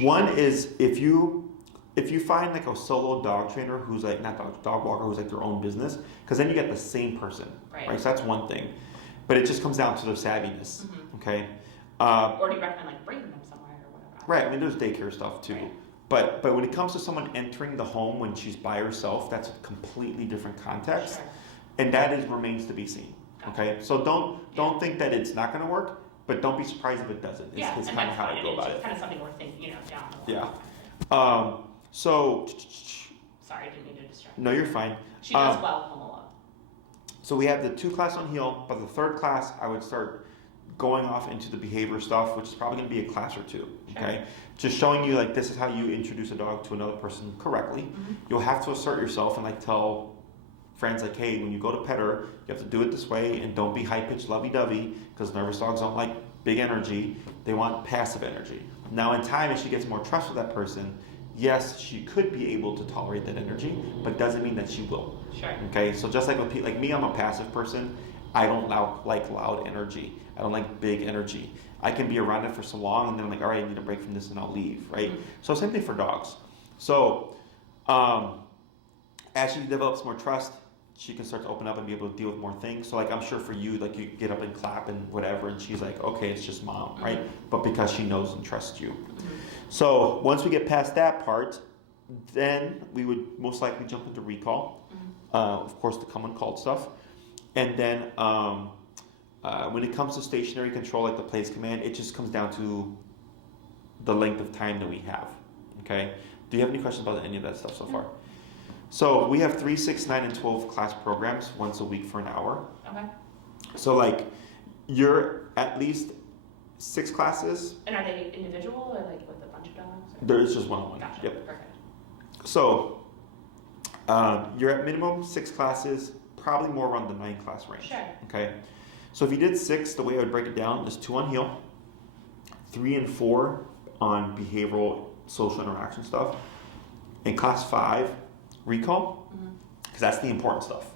One is if you find like a solo dog trainer who's like, not dog walker, who's like their own business, because then you get the same person, right? So that's one thing, but it just comes down to their savviness, okay? Or do you recommend like bringing them somewhere or whatever? Right, I mean there's daycare stuff too. Right. But when it comes to someone entering the home when she's by herself, that's a completely different context, and that remains to be seen. Okay, so don't think that it's not going to work, but don't be surprised if it doesn't. It's kind of how I go about it. It's kind of something we're thinking, down the line. Yeah. So. Sorry, I didn't mean to distract. No, you're fine. She does well home alone. So we have the 2 class on heel, but the 3rd class I would start going off into the behavior stuff, which is probably going to be a class or 2. Okay, just showing you like this is how you introduce a dog to another person correctly. You'll have to assert yourself and like tell friends like, hey, when you go to pet her, you have to do it this way, and don't be high-pitched lovey-dovey, because nervous dogs don't like big energy. They want passive energy. Now in time, as she gets more trust with that person, yes, she could be able to tolerate that energy, but doesn't mean that she will. Sure. Okay, so just like with like me, I'm a passive person. I don't like loud energy. I don't like big energy. I can be around it for so long, and then I'm like, all right, I need a break from this, and I'll leave, right? So same thing for dogs. So as she develops more trust, she can start to open up and be able to deal with more things. So like, I'm sure for you, like you get up and clap and whatever, and she's like, okay, it's just mom, right? But because she knows and trusts you. So once we get past that part, then we would most likely jump into recall. Of course, the come uncalled stuff. And then When it comes to stationary control, like the place command, it just comes down to the length of time that we have. Okay. Do you have any questions about any of that stuff so far? So we have 3, 6, 9, and 12 class programs once a week for an hour. Okay. So like you're at least 6 classes. And are they individual or like with a bunch of dogs? Or? There's just one. Gotcha. Yep. Perfect. So you're at minimum 6 classes, probably more around the 9 class range. Sure. Okay. So if you did 6, the way I would break it down is 2 on heel, 3 and 4 on behavioral social interaction stuff, and class 5 recall, because that's the important stuff.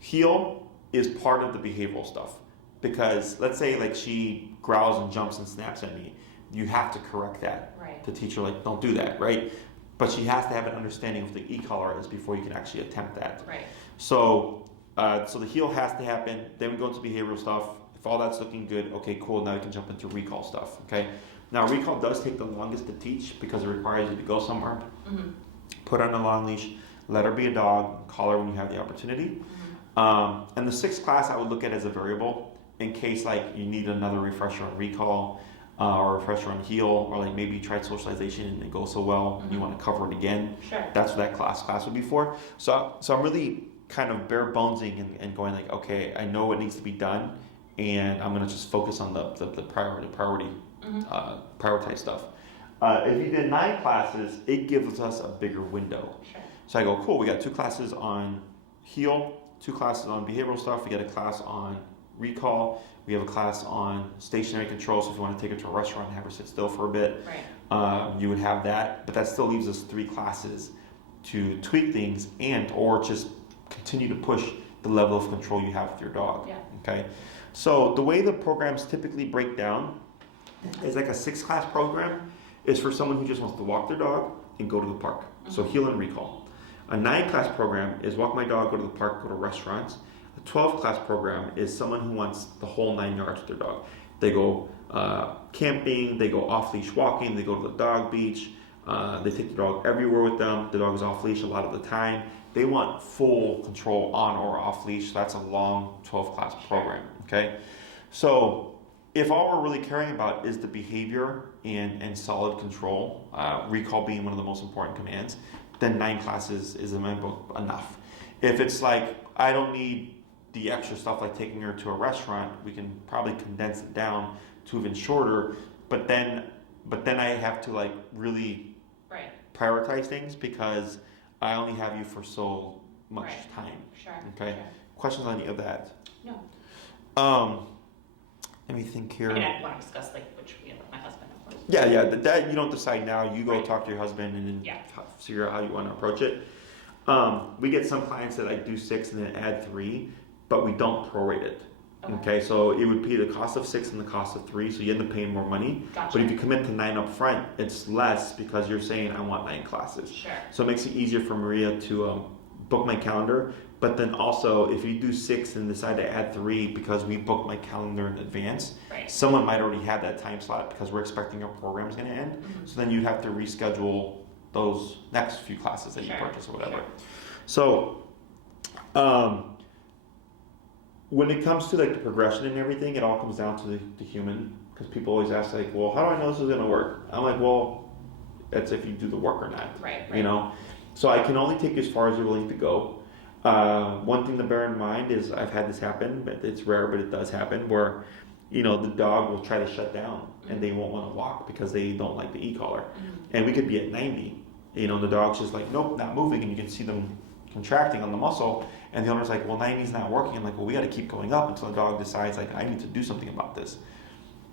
Heel is part of the behavioral stuff, because let's say like she growls and jumps and snaps at me, you have to correct that. Right. To teach her like don't do that, right? But she has to have an understanding of what the e-collar is before you can actually attempt that. Right. So the heel has to happen. Then we go into behavioral stuff. If all that's looking good, okay, cool. Now we can jump into recall stuff. Okay. Now recall does take the longest to teach because it requires you to go somewhere, put on a long leash, let her be a dog, call her when you have the opportunity. And the 6th class I would look at as a variable in case like you need another refresher on recall or a refresher on heel, or like maybe you tried socialization and it goes so well and you want to cover it again. Sure. That's what that class would be for. So I'm really kind of bare bonesing and going like, okay, I know what needs to be done, and I'm gonna just focus on the prioritize stuff. If you did 9 classes, it gives us a bigger window. Sure. So I go, cool, we got 2 classes on heel, 2 classes on behavioral stuff, we got a class on recall, we have a class on stationary control, so if you want to take her to a restaurant and have her sit still for a bit, you would have that, but that still leaves us 3 classes to tweak things and or just continue to push the level of control you have with your dog. Yeah. Okay, so the way the programs typically break down is like a 6 class program is for someone who just wants to walk their dog and go to the park. So heel and recall. A 9 class program is walk my dog, go to the park, go to restaurants. A 12 class program is someone who wants the whole 9 yards with their dog. They go camping, they go off leash walking, they go to the dog beach, they take the dog everywhere with them. The dog is off leash a lot of the time. They want full control on or off leash. So that's a long 12 class program. Okay, so if all we're really caring about is the behavior and solid control, recall being one of the most important commands, then 9 classes is in my book enough. If it's like I don't need the extra stuff like taking her to a restaurant, we can probably condense it down to even shorter. But then I have to like really prioritize things because I only have you for so much time. Sure. Okay. Sure. Questions on any of that? No. Let me think here. I mean, I want to discuss like which we have with my husband, of course. Yeah. That you don't decide now. You go talk to your husband and then figure out how you want to approach it. We get some clients that like do 6 and then add 3, but we don't prorate it. Okay, so it would be the cost of 6 and the cost of 3, so you end up paying more money. Gotcha. But if you commit to 9 up front, it's less because you're saying I want 9 classes. Sure. So it makes it easier for Maria to book my calendar. But then also, if you do 6 and decide to add 3 because we booked my calendar in advance, someone might already have that time slot because we're expecting our program is going to end. So then you have to reschedule those next few classes that you purchase or whatever. So when it comes to like the progression and everything, it all comes down to the human, because people always ask like, well, how do I know this is going to work? I'm like, well, that's if you do the work or not. Right. You know, so I can only take you as far as you're willing to go. One thing to bear in mind is I've had this happen, but it's rare, but it does happen, where the dog will try to shut down and they won't want to walk because they don't like the e-collar. And we could be at 90, the dog's just like, nope, not moving, and you can see them contracting on the muscle, and the owner's like, well, 90's not working. I'm like, well, we got to keep going up until the dog decides like I need to do something about this.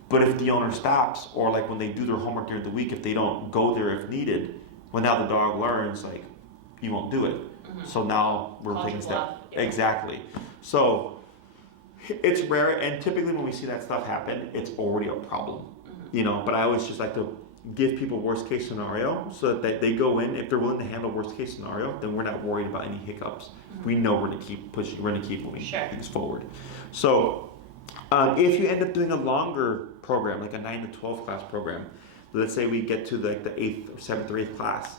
But if the owner stops, or like when they do their homework during the week, if they don't go there if needed, well, now the dog learns like you won't do it. So now we're taking steps. Exactly. So it's rare, and typically when we see that stuff happen, it's already a problem. But I always just like to give people worst case scenario so that they go in. If they're willing to handle worst case scenario, then we're not worried about any hiccups. We know we're going to keep pushing, we're going to keep moving things forward. So if you end up doing a longer program, like a 9 to 12 class program, let's say we get to like the 8th or 7th or 8th class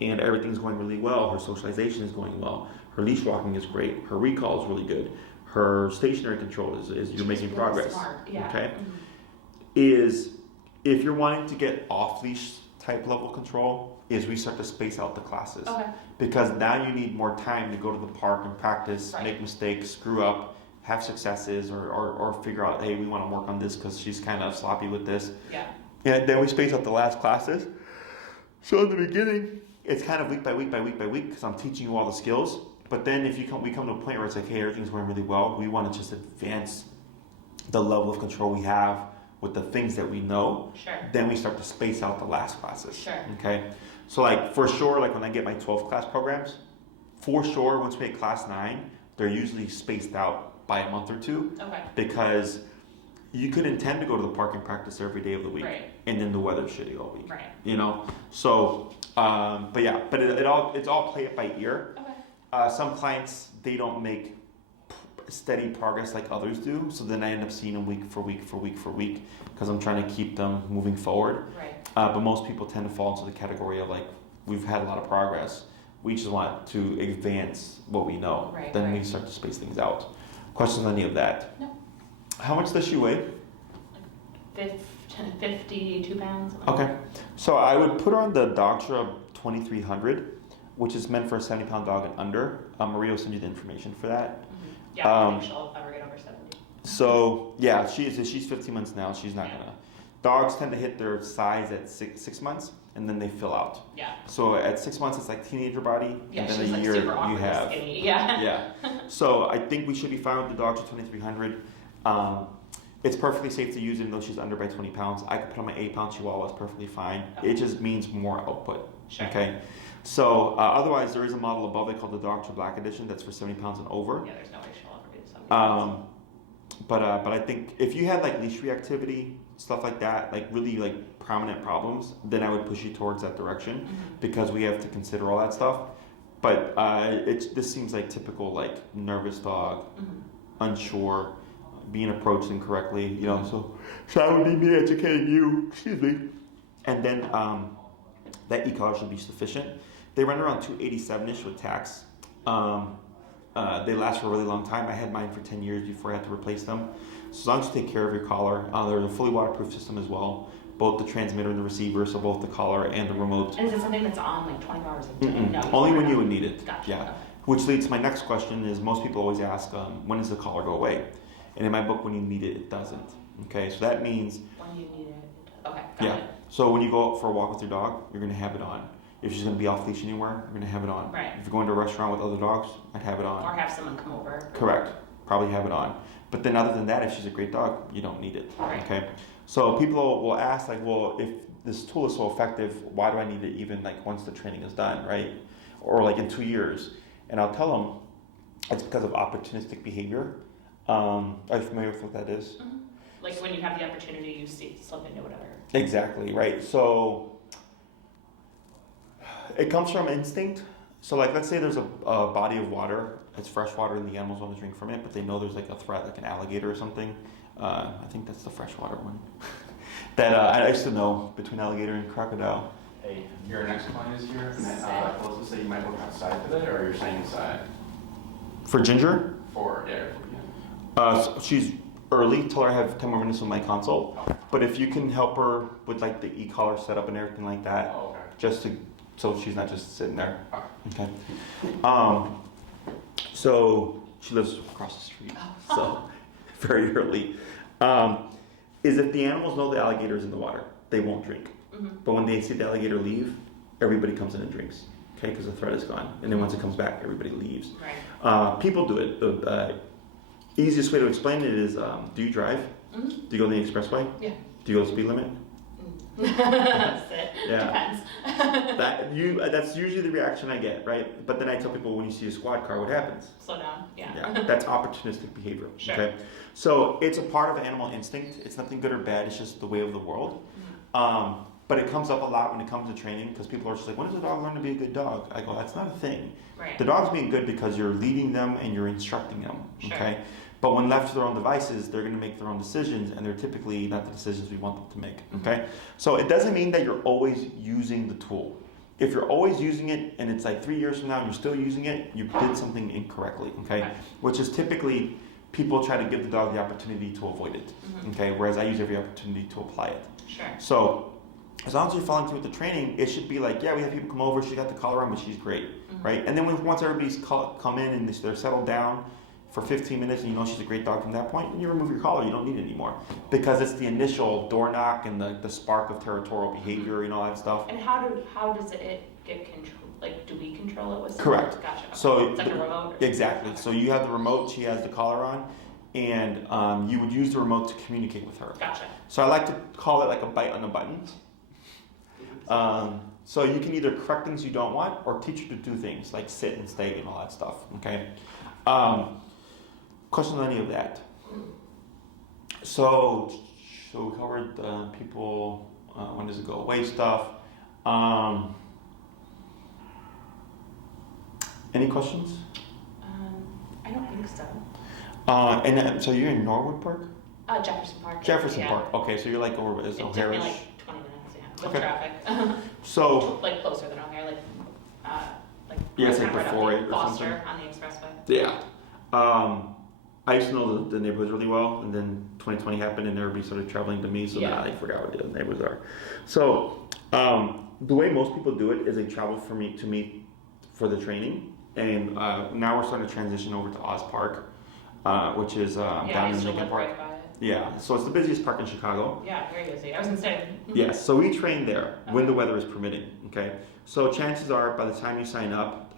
and everything's going really well, her socialization is going well, her leash walking is great, her recall is really good, her stationary control is you're making really progress. Smart. Yeah. Okay, is if you're wanting to get off leash type level control, is we start to space out the classes. Okay. Because now you need more time to go to the park and practice, Right. make mistakes, screw up, have successes, or figure out, hey, we want to work on this because she's kind of sloppy with this. Yeah. And then we space out the last classes. So in the beginning, it's kind of week by week by week by week because I'm teaching you all the skills. But then if we come to a point where it's like, hey, everything's going really well, we want to just advance the level of control we have with the things that we know. Sure. Then we start to space out the last classes. Sure. Okay. So like for sure, like when I get my 12 class programs, for sure, once we hit class 9, they're usually spaced out by a month or two. Okay. Because you could intend to go to the park and practice every day of the week, Right. and then the weather's shitty all week. Right. You know. So, but yeah, but it's all play it by ear. Okay. Some clients, they don't make steady progress like others do, so then I end up seeing them week for week for week for week because I'm trying to keep them moving forward. Right. But most people tend to fall into the category of like, we've had a lot of progress, we just want to advance what we know. Right, Then we right. start to space things out. Questions on any of that? No. How much does she weigh? 52 pounds. Okay, so I would put her on the Doctra 2300, which is meant for a 70-pound dog and under. Maria will send you the information for that. Yeah, I don't think she'll ever get over 70. So yeah, she's 15 months now. She's not gonna. Dogs tend to hit their size at six months, and then they fill out. Yeah. So at 6 months, it's like teenager body, Yeah, and she's then a like year super you awkward have. skinny. Yeah. Yeah. So I think we should be fine with the Doctra 2300. It's perfectly safe to use even though she's under by 20 pounds. I could put on my 8-pound Chihuahua, it's perfectly fine. Okay. It just means more output. Sure. Okay. So otherwise, there is a model above it called the Doctra Black Edition that's for 70 pounds and over. Yeah, there's no way she'll ever be 70 pounds. But I think if you had like leash reactivity, stuff like that, like really like prominent problems, then I would push you towards that direction because we have to consider all that stuff. But this seems like typical like nervous dog, unsure, being approached incorrectly, you know. So that would be me educating you. Excuse me. And then that e-collar should be sufficient. They run around 287-ish with tax. They last for a really long time. I had mine for 10 years before I had to replace them. So as long as you take care of your collar, there's a fully waterproof system as well. Both the transmitter and the receiver, so both the collar and the remote. And is it something that's on like 24 hours a day? No, Only when you would need it. Gotcha. Yeah. Okay. Which leads to my next question is most people always ask, when does the collar go away? And in my book, when you need it, it doesn't. Okay, so that means... When you need it. Okay, got Yeah. it. So when you go out for a walk with your dog, you're going to have it on. If she's going to be off leash anywhere, you're going to have it on. Right. If you're going to a restaurant with other dogs, I'd have it on. Or have someone come over. Correct. Probably have it on. But then other than that, if she's a great dog, you don't need it. Right. Okay. So people will ask like, well, if this tool is so effective, why do I need it even like once the training is done, right? Or like in 2 years? And I'll tell them it's because of opportunistic behavior. Are you familiar with what that is? Mm-hmm. Like when you have the opportunity, you slip into whatever. Exactly, right. So it comes from instinct. So like let's say there's a body of water, it's fresh water and the animals want to drink from it, but they know there's like a threat like an alligator or something. I think that's the freshwater one. That I used to know between alligator and crocodile. Hey, your next client is here, and closest that you might look outside today, or you're staying inside? For Ginger, Yeah. she's early. Tell her I have 10 more minutes with my consult. But if you can help her with like the e-collar setup and everything like that, Oh, okay. just to so she's not just sitting there. Okay. Okay. So she lives across the street. So very early. Is if the animals know the alligator is in the water, they won't drink. But when they see the alligator leave, everybody comes in and drinks. Okay, because the threat is gone. And then once it comes back, everybody leaves. Right. People do it. The easiest way to explain it is, do you drive? Mm-hmm. Do you go on the expressway? Yeah. Do you go the speed limit? That's it. Yeah. Depends. That's usually the reaction I get, right? But then I tell people when you see a squad car, what happens? Slow down. Yeah. Yeah, that's opportunistic behavior. Sure. Okay, so it's a part of animal instinct. It's nothing good or bad. It's just the way of the world. But it comes up a lot when it comes to training because people are just like, when does a dog learn to be a good dog? I go, that's not a thing. Right. The dog's being good because you're leading them and you're instructing them. Sure. Okay, but when left to their own devices, they're going to make their own decisions, and they're typically not the decisions we want them to make. Okay, so it doesn't mean that you're always using the tool. If you're always using it and it's like 3 years from now and you're still using it, you did something incorrectly. Okay, Right. which is typically people try to give the dog the opportunity to avoid it. Mm-hmm. Okay, whereas I use every opportunity to apply it. Sure. So as long as you're following through with the training, it should be like, yeah, we have people come over, she got the collar on, but she's great, Mm-hmm. right? And then once everybody's come in and they're settled down for 15 minutes and you know she's a great dog from that point, then you remove your collar, you don't need it anymore. Because it's the initial door knock and the spark of territorial behavior and all that stuff. And how does it get control? Like, do we control it with something? Correct. Gotcha. So it's like a remote? Or exactly. So you have the remote, she has the collar on, and you would use the remote to communicate with her. Gotcha. So I like to call it like a bite on the button. So you can either correct things you don't want or teach her to do things like sit and stay and all that stuff. Okay. Question on any of that? So we covered people, when does it go away stuff. Any questions? I don't think so. And so you're in Norwood Park? Jefferson Park. Jefferson yeah. Park. Okay, so you're like over by It took me O'Hara's. like 20 minutes, yeah, with Okay. traffic. So like closer than O'Hare, like Yeah, it's like right up before the it or Foster on the expressway. yeah, I used to know the neighborhoods really well, and then 2020 happened, and everybody started traveling to me, so Yeah. now I forgot what the neighborhoods are. So the way most people do it is they travel to me for the training, and now we're starting to transition over to Oz Park, which is Yeah, I down used in to Lincoln live Park. right by it. Yeah, so it's the busiest park in Chicago. Yeah, very busy. I was insane. Yes, so we train there when Okay. the weather is permitting. Okay, so chances are by the time you sign up,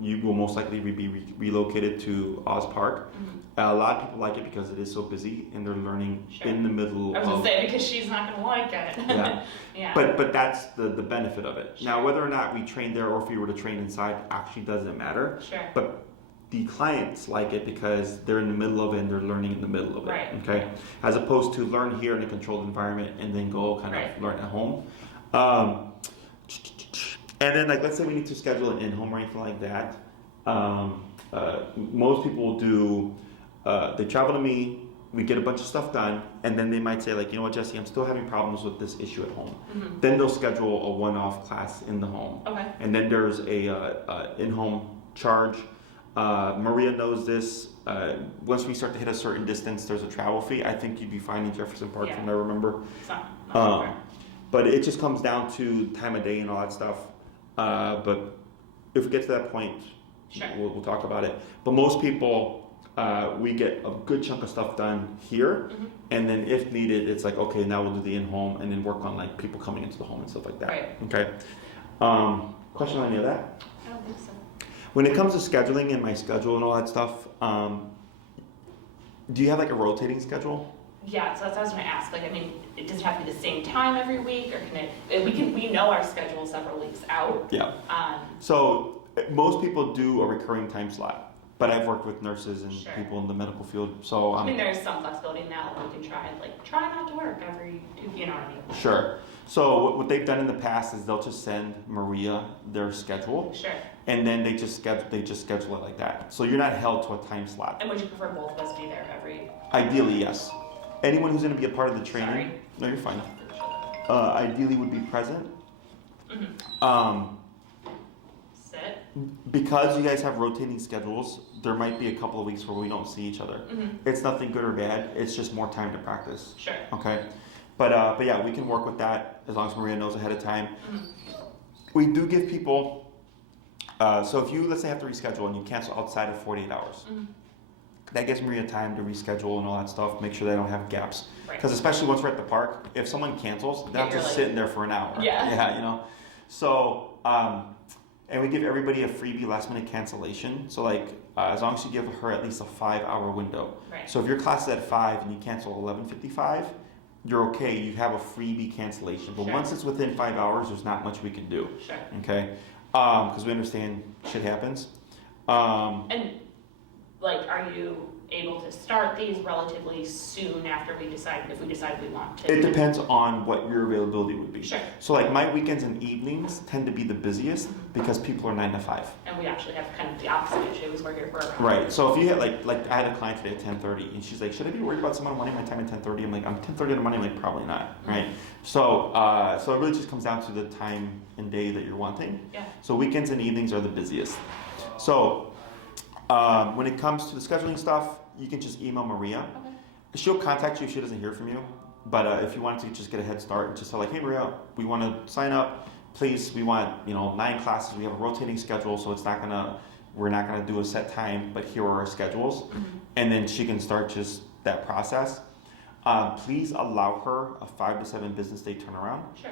you will most likely be relocated to Oz Park. Mhm. A lot of people like it because it is so busy and they're learning Sure. in the middle I was gonna of. say because she's not gonna like it. Yeah. Yeah. But that's the benefit of it. Now Sure. whether or not we train there or if we were to train inside actually doesn't matter. Sure. But the clients like it because they're in the middle of it and they're learning in the middle of it. Right. Okay, as opposed to learn here in a controlled environment and then go kind of Right. learn at home. And then like let's say we need to schedule an in-home or anything like that. Most people will do. They travel to me. We get a bunch of stuff done, and then they might say like, you know what, Jesse, I'm still having problems with this issue at home. Mhm. Then they'll schedule a one-off class in the home. Okay. And then there's a in-home charge. Maria knows this. Once we start to hit a certain distance, there's a travel fee. I think you'd be fine in Jefferson Park Yeah. from what I remember. It's not Um, fair. But it just comes down to time of day and all that stuff. But if we get to that point, Sure. we'll talk about it. But most people, we get a good chunk of stuff done here. Mhm. And then if needed, it's like, okay, now we'll do the in-home and then work on like people coming into the home and stuff like that. Right. Okay. Question on any of that? I don't think so. When it comes to scheduling and my schedule and all that stuff, do you have like a rotating schedule? Yeah, so that's what I was gonna ask. Like, I mean, it doesn't have to be the same time every week, or can it? We know our schedule several weeks out. Yeah. Um, So most people do a recurring time slot, but I've worked with nurses and Sure. people in the medical field, so I mean, there's some flexibility now. We can try not to work every. You know what I mean? sure. So what they've done in the past is they'll just send Maria their schedule, Sure. and then they just schedule it like that. So you're not held to a time slot. And would you prefer both of us be there every? Ideally, yes. Anyone who's going to be a part of the training, Sorry. no, you're fine. Ideally would be present. Mm-hmm. Sit. Because you guys have rotating schedules, there might be a couple of weeks where we don't see each other. Mm-hmm. It's nothing good or bad. It's just more time to practice. Sure. Okay. But yeah, we can work with that as long as Maria knows ahead of time. Mm-hmm. We do give people. So if you let's say have to reschedule and you cancel outside of 48 hours, Mm-hmm. that gives Maria time to reschedule and all that stuff. Make sure they don't have gaps. Right. Because especially once we're at the park, if someone cancels, they're not You're just like- sitting there for an hour. Yeah. Yeah, you know. So, and we give everybody a freebie last minute cancellation. So like, as long as you give her at least a 5-hour window. Right. So if your class is at 5 and you cancel 11:55, you're okay. You have a freebie cancellation. But Sure. once it's within 5 hours, there's not much we can do. Sure. Okay. Because we understand shit happens. And like, are you able to start these relatively soon after we decide if we decide we want to? It depends on what your availability would be. Sure. So like my weekends and evenings tend to be the busiest because people are 9 to 5. And we actually have kind of the opposite issue, is we're here for around. Right. So if you had like I had a client today at 10:30 and she's like, should I be worried about someone wanting my time at 10:30? I'm like, I'm 10:30 in the morning. I'm like, probably not. Right. So so it really just comes down to the time and day that you're wanting. Yeah. So weekends and evenings are the busiest. So when it comes to the scheduling stuff, you can just email Maria. Okay. She'll contact you if she doesn't hear from you. But if you wanted to just get a head start and just say like, hey Maria, we want to sign up. Please, we want 9 classes. We have a rotating schedule, so we're not gonna do a set time, but here are our schedules. Mm-hmm. And then she can start just that process. Please allow her a 5 to 7 business day turnaround. Sure.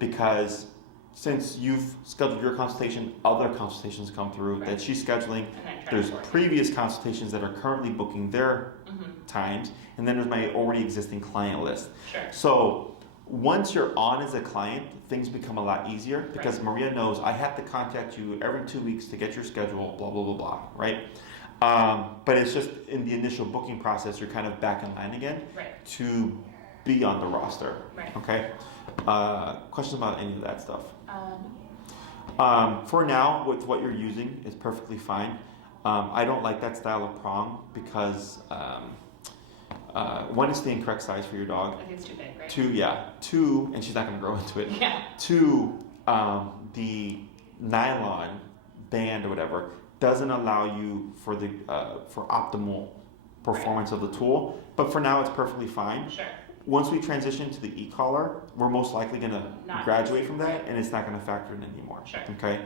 Because since you've scheduled your consultation, other consultations come through Right. that she's scheduling. And then try There's to coordinate. previous consultations that are currently booking their Mm-hmm. times, and then there's my already existing client list. Sure. So once you're on as a client, things become a lot easier because Right. Maria knows I have to contact you every 2 weeks to get your schedule, blah, blah, blah, blah, right? But it's just in the initial booking process, you're kind of back in line again Right. to be on the roster, Right. okay? Questions about any of that stuff? Um, For now, with what you're using, it's perfectly fine. I don't like that style of prong because one, it's the incorrect size for your dog. I think it's too big, right? Two, and she's not going to grow into it. Yeah. Two, the nylon band or whatever doesn't allow you for optimal performance of the tool. But for now, it's perfectly fine. Sure. Once we transition to the e-collar, we're most likely going to Not graduate from that, right. and it's not going to factor in anymore. Sure. Okay.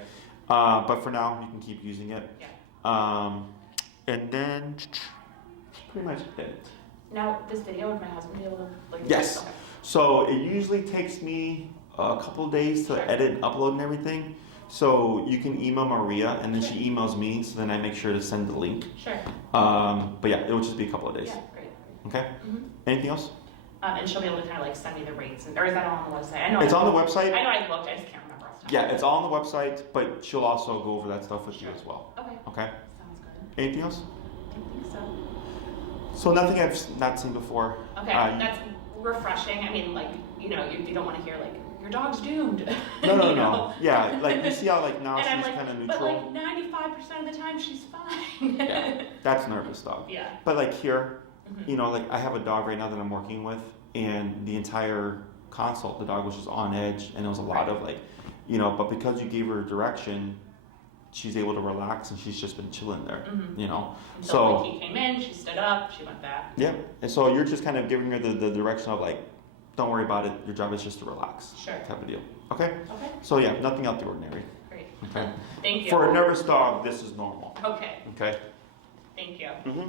But for now, you can keep using it. Yeah. And then that's pretty much it. Now, this video, would my husband be able to like? Yes. Okay. So it usually takes me a couple of days to Sure. edit and upload and everything. So you can email Maria, and then Sure. she emails me. So then I make sure to send the link. Sure. But yeah, it will just be a couple of days. Yeah. Great. Okay. Mm-hmm. Anything else? And she'll be able to kind of like send me the rates, or is that all on the website? I know. It's on the website. I know I looked. I just can't remember off the top. Yeah, it's all on the website, but she'll also go over that stuff with you Sure. as well. Okay. Okay. Sounds good. Anything else? I don't think so. So nothing I've not seen before. Okay, that's refreshing. I mean, like, you don't want to hear like your dog's doomed. No, you know? Yeah, like you see how like now And I'm she's like, kind of but neutral. like 95% of the time she's fine. Yeah, that's nervous dog. Yeah. But like here, Mhm. like I have a dog right now that I'm working with, and the entire consult, the dog was just on edge, and it was a lot of like, but because you gave her direction, she's able to relax, and she's just been chilling there, Mhm. So So like he came in, she stood up, she went back. yeah, and so you're just kind of giving her the direction of like, don't worry about it, your job is just to relax, Sure. type of deal. Okay, Okay, so yeah, nothing out the ordinary. great. Okay, Thank you. for a nervous dog, this is normal. Okay, Okay. thank you. Mm-hmm.